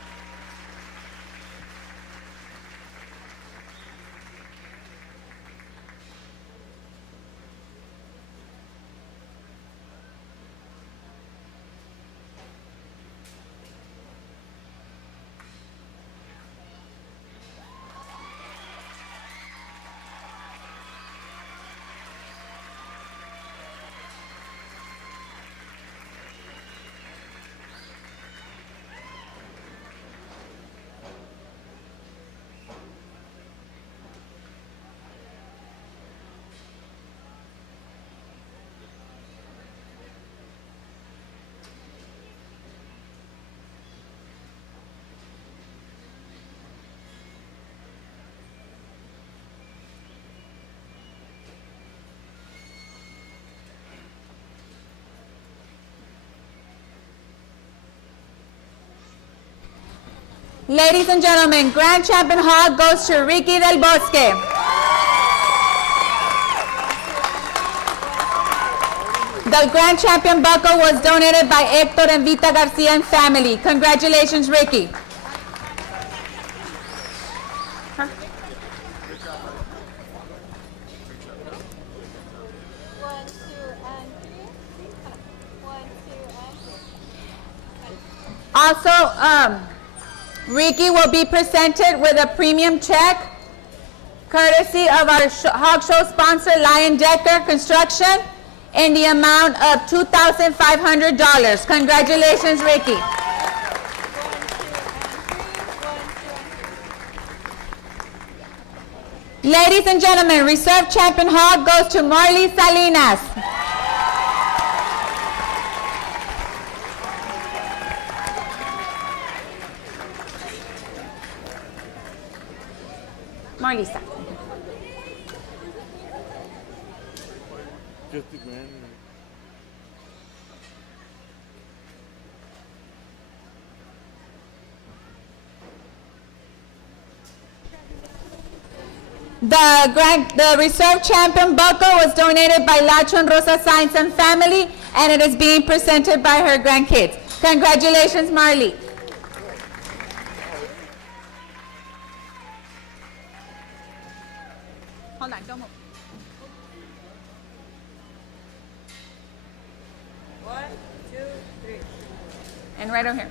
Ladies and gentlemen, Grand Champion hog goes to Ricky del Bosque. The Grand Champion buckle was donated by Hector and Vita Garcia and family. Congratulations, Ricky. Also, Ricky will be presented with a premium check courtesy of our hog show sponsor, Lion Decker Construction, in the amount of $2,500. Congratulations, Ricky. Ladies and gentlemen, Reserve Champion hog goes to Marley Salinas. Marlisa. The Reserve Champion buckle was donated by Lacho and Rosa Sainz and family, and it is being presented by her grandkids. Congratulations, Marley. Hold on, don't move. 1, 2, 3. And right over here.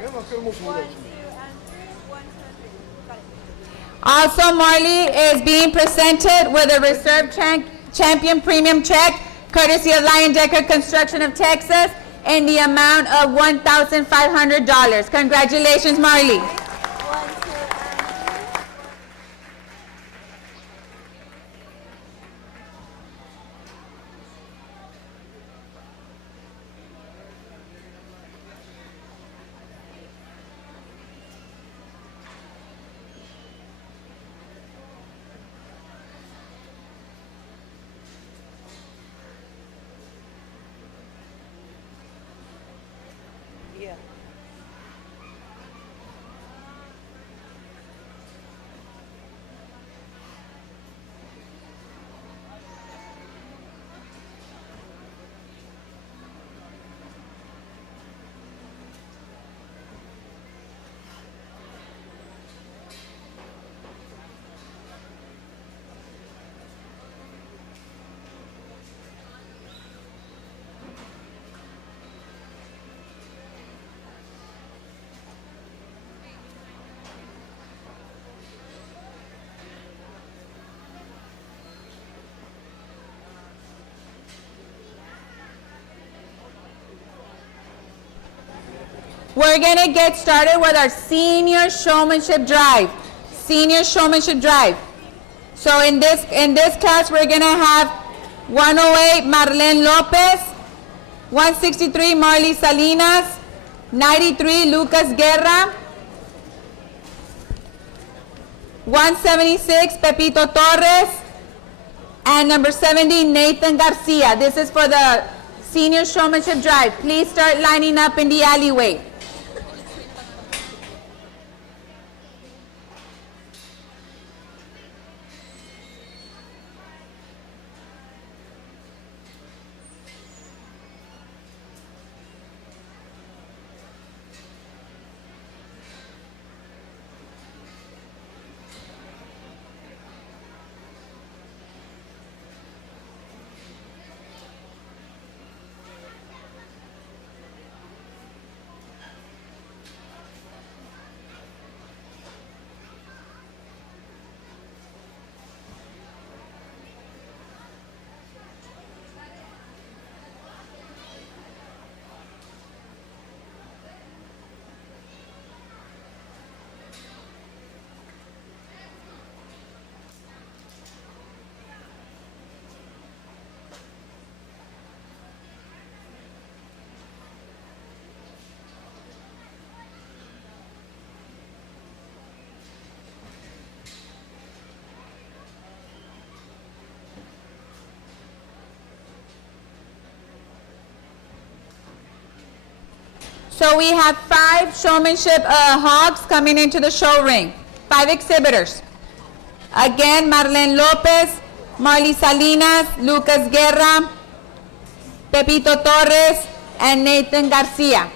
Mesmo aquele mufulo 1, 2, aqui. and 3. 1, 2, and 3. Got it. Also, Marley is being presented with a reserve champion premium check, courtesy of Lion Decker Construction of Texas, in the amount of $1,500. Congratulations, Marley. 1, 2, and 3. Yeah. We're going to get started with our senior showmanship drive. Senior showmanship drive. So in this class, we're going to have 108 Marlene Lopez, 163 Marley Salinas, 93 Lucas Guerra, 176 Pepito Torres, and number 70 Nathan Garcia. This is for the senior showmanship drive. Please start lining up in the alleyway. So we have 5 showmanship hogs coming into the show ring. 5 exhibitors. Again, Marlene Lopez, Marley Salinas, Lucas Guerra, Pepito Torres, and Nathan Garcia.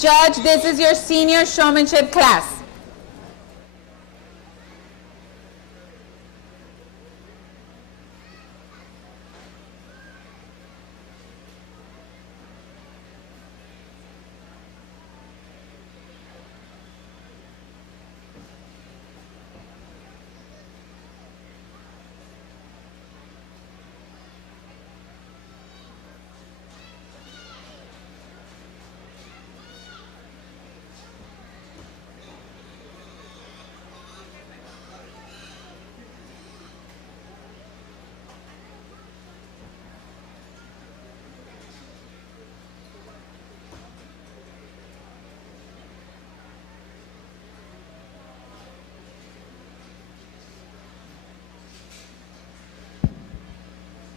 Judge, this is your senior showmanship class.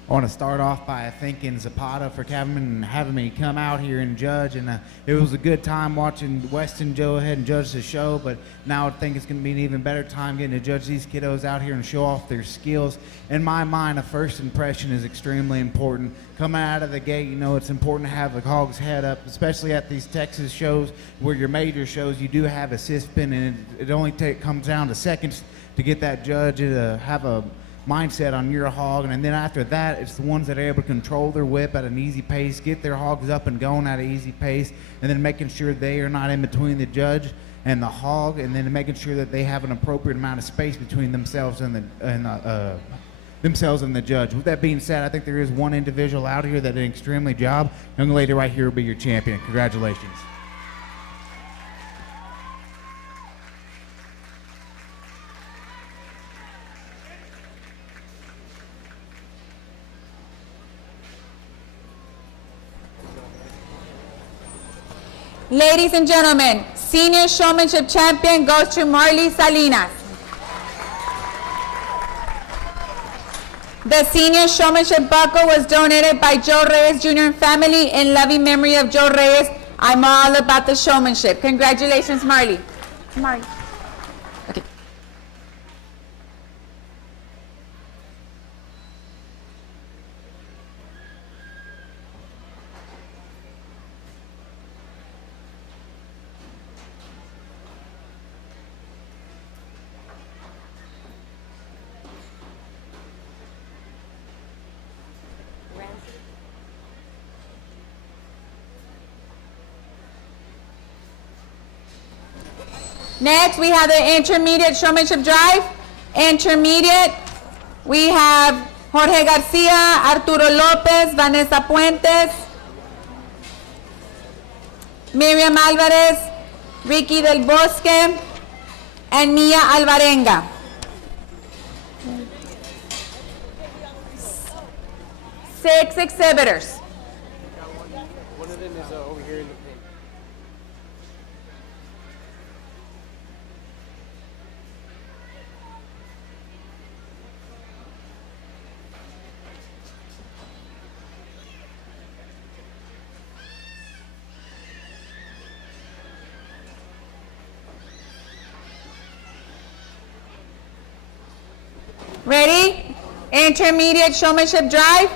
I want to start off by thanking Zapata for having me come out here and judge, and it was a good time watching Weston go ahead and judge the show, but now I think it's going to be an even better time getting to judge these kiddos out here and show off their skills. In my mind, a first impression is extremely important. Coming out of the gate, you know, it's important to have the hog's head up, especially at these Texas shows where your major shows, you do have a assistant, and it only comes down to seconds to get that judge to have a mindset on your hog, and then after that, it's the ones that are able to control their whip at an easy pace, get their hogs up and going at an easy pace, and then making sure they are not in between the judge and the hog, and then making sure that they have an appropriate amount of space between themselves and the judge. With that being said, I think there is one individual out here that did an extremely job. Young lady right here will be your champion. Congratulations. Ladies and gentlemen, senior showmanship champion goes to Marley Salinas. The senior showmanship buckle was donated by Joe Reyes Jr. and family in loving memory of Joe Reyes. I'm all about the showmanship. Congratulations, Marley. Marley. Okay. Next, we have the intermediate showmanship drive. Intermediate, we have Jorge Garcia, Arturo Lopez, Vanessa Puentes, Miriam Alvarez, Ricky del Bosque, and Mia Alvarenga. Six exhibitors. One of them is over here in the pen. Ready? Intermediate showmanship drive.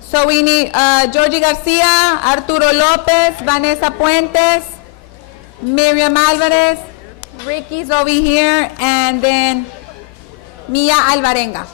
So we need Georgie Garcia, Arturo Lopez, Vanessa Puentes, Miriam Alvarez, Ricky's over here, and then Mia Alvarenga.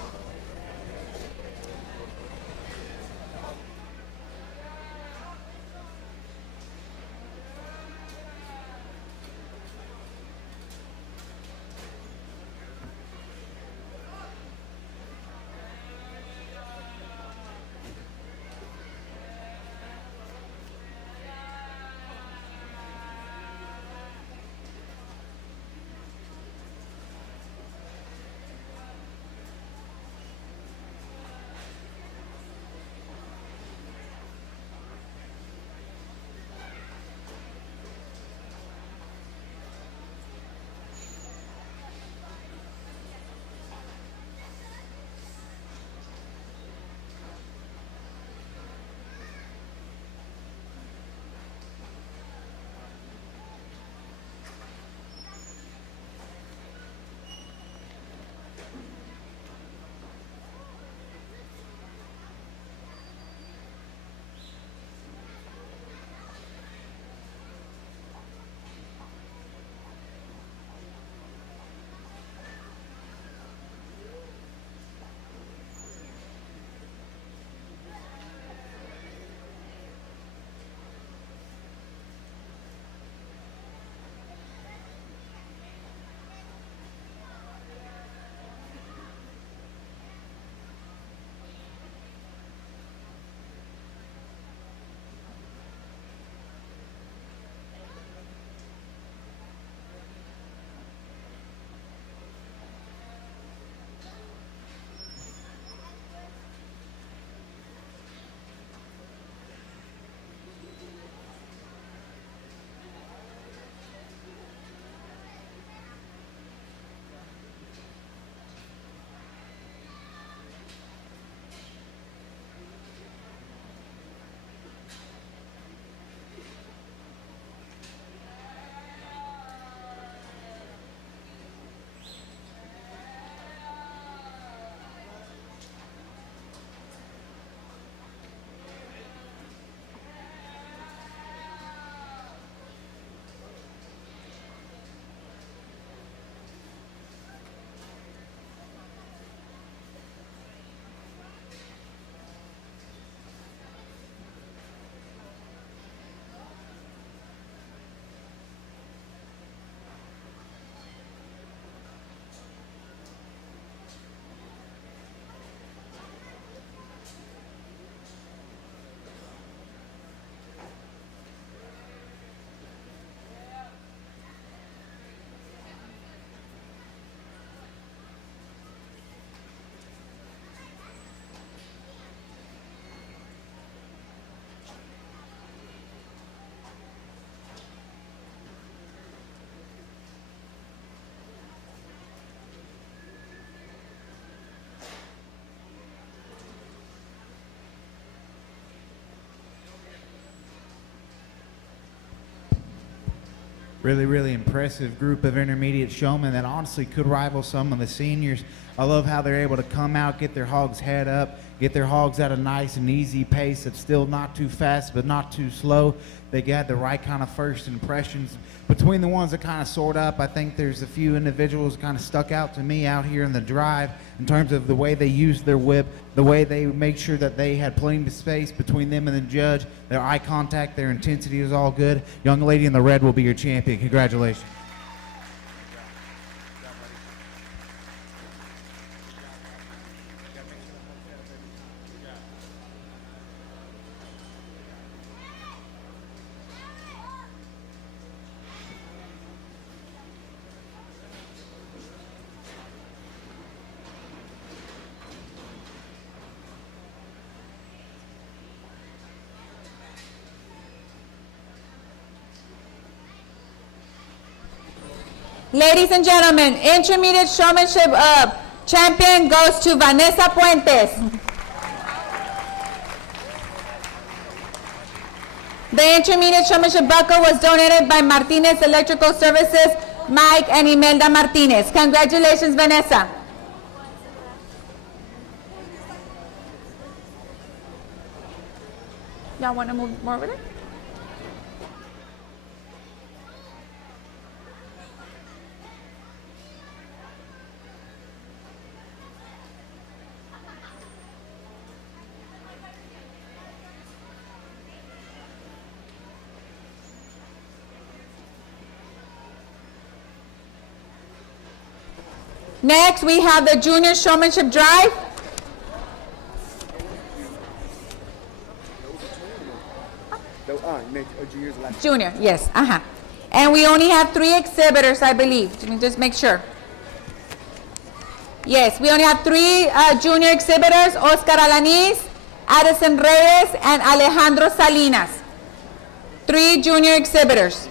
really impressive group of intermediate showmen that honestly could rival some of the seniors. I love how they're able to come out, get their hogs head up, get their hogs at a nice and easy pace that's still not too fast but not too slow. They got the right kind of first impressions. Between the ones that kind of sort up, I think there's a few individuals kind of stuck out to me out here in the drive in terms of the way they used their whip, the way they make sure that they had plenty of space between them and the judge, their eye contact, their intensity was all good. Young lady in the red will be your champion. Congratulations. Ladies and gentlemen, intermediate showmanship champion goes to Vanessa Puentes. The intermediate showmanship buckle was donated by Martinez Electrical Services, Mike and Imelda Martinez. Congratulations, Vanessa. Y'all want to move more over there? Next, we have the Junior Showmanship Drive. Juniors last. Junior, yes, And we only have 3 exhibitors, I believe. Let me just make sure. Yes, we only have 3 junior exhibitors, Oscar Alanis, Addison Reyes, and Alejandro Salinas. 3 junior exhibitors.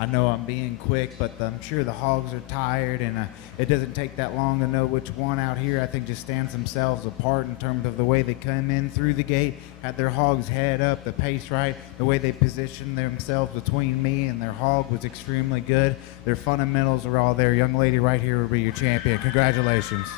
I know I'm being quick, but I'm sure the hogs are tired, and it doesn't take that long to know which one out here I think just stands themselves apart in terms of the way they come in through the gate, had their hog's head up, the pace right, the way they positioned themselves between me and their hog was extremely good. Their fundamentals are all there. Young lady right here will be your champion. Congratulations.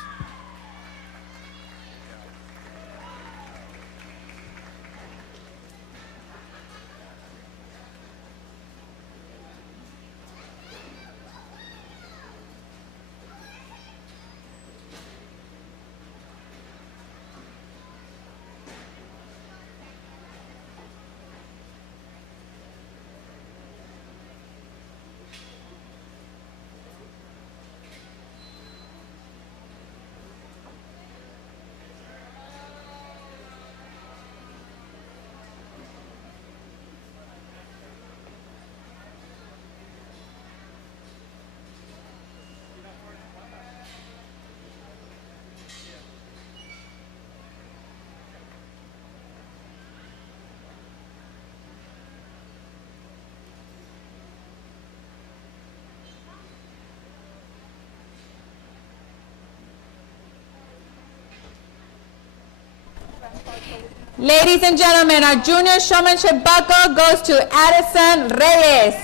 Ladies and gentlemen, our junior showmanship buckle goes to Addison Reyes.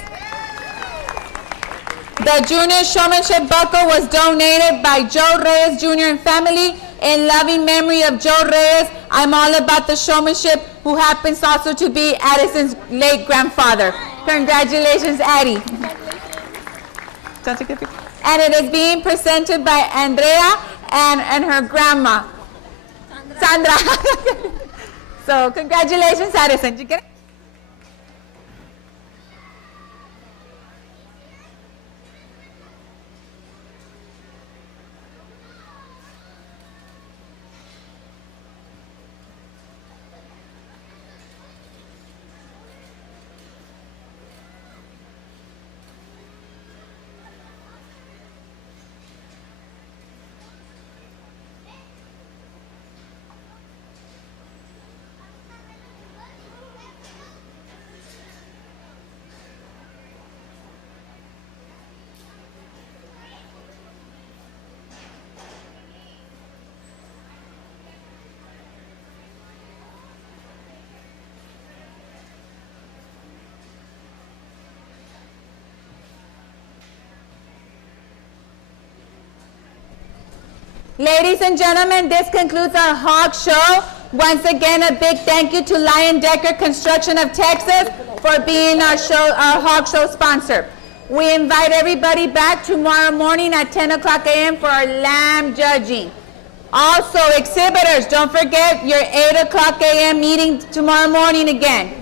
The junior showmanship buckle was donated by Joe Reyes Jr. and family in loving memory of Joe Reyes. I'm all about the showmanship, who happens also to be Addison's late grandfather. Congratulations, Addie. And it is being presented by Andrea and her grandma, Sandra. So congratulations, Addison. Did you get it? Ladies and gentlemen, this concludes our hog show. Once again, a big thank you to Lion Decker Construction of Texas for being our hog show sponsor. We invite everybody back tomorrow morning at 10 o'clock a.m. for our lamb judging. Also, exhibitors, don't forget your 8 o'clock a.m. meeting tomorrow morning again.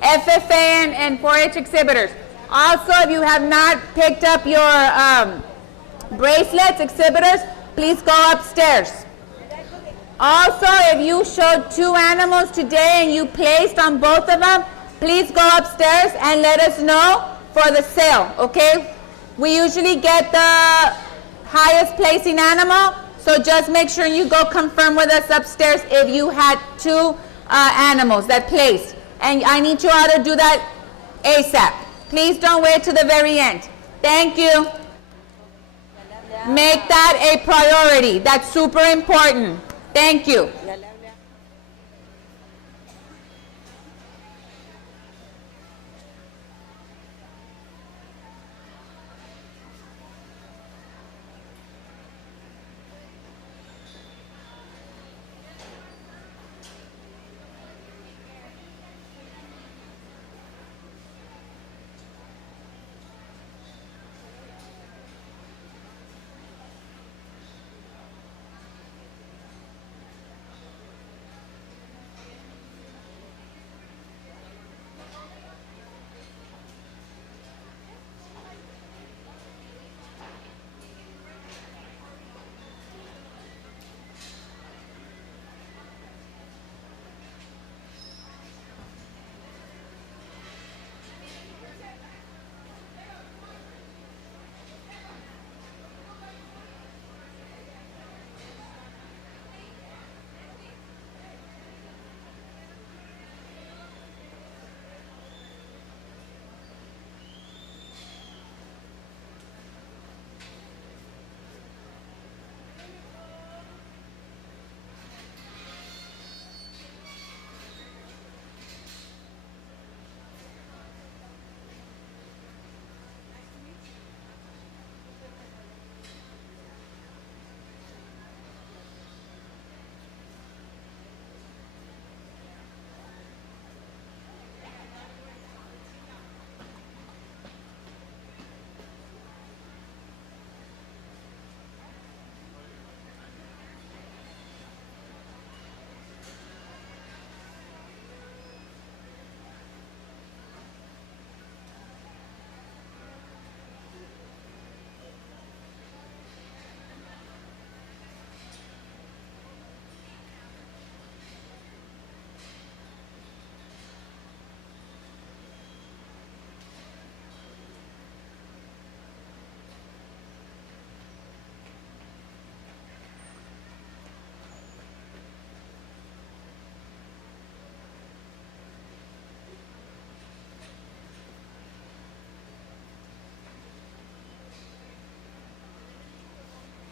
FFA and 4-H exhibitors. Also, if you have not picked up your bracelets, exhibitors, please go upstairs. Also, if you showed 2 animals today and you placed on both of them, please go upstairs and let us know for the sale, okay? We usually get the highest placing animal, so just make sure you go confirm with us upstairs if you had 2 animals that placed. And I need you all to do that ASAP. Please don't wait to the very end. Thank you. Make that a priority. That's super important. Thank you.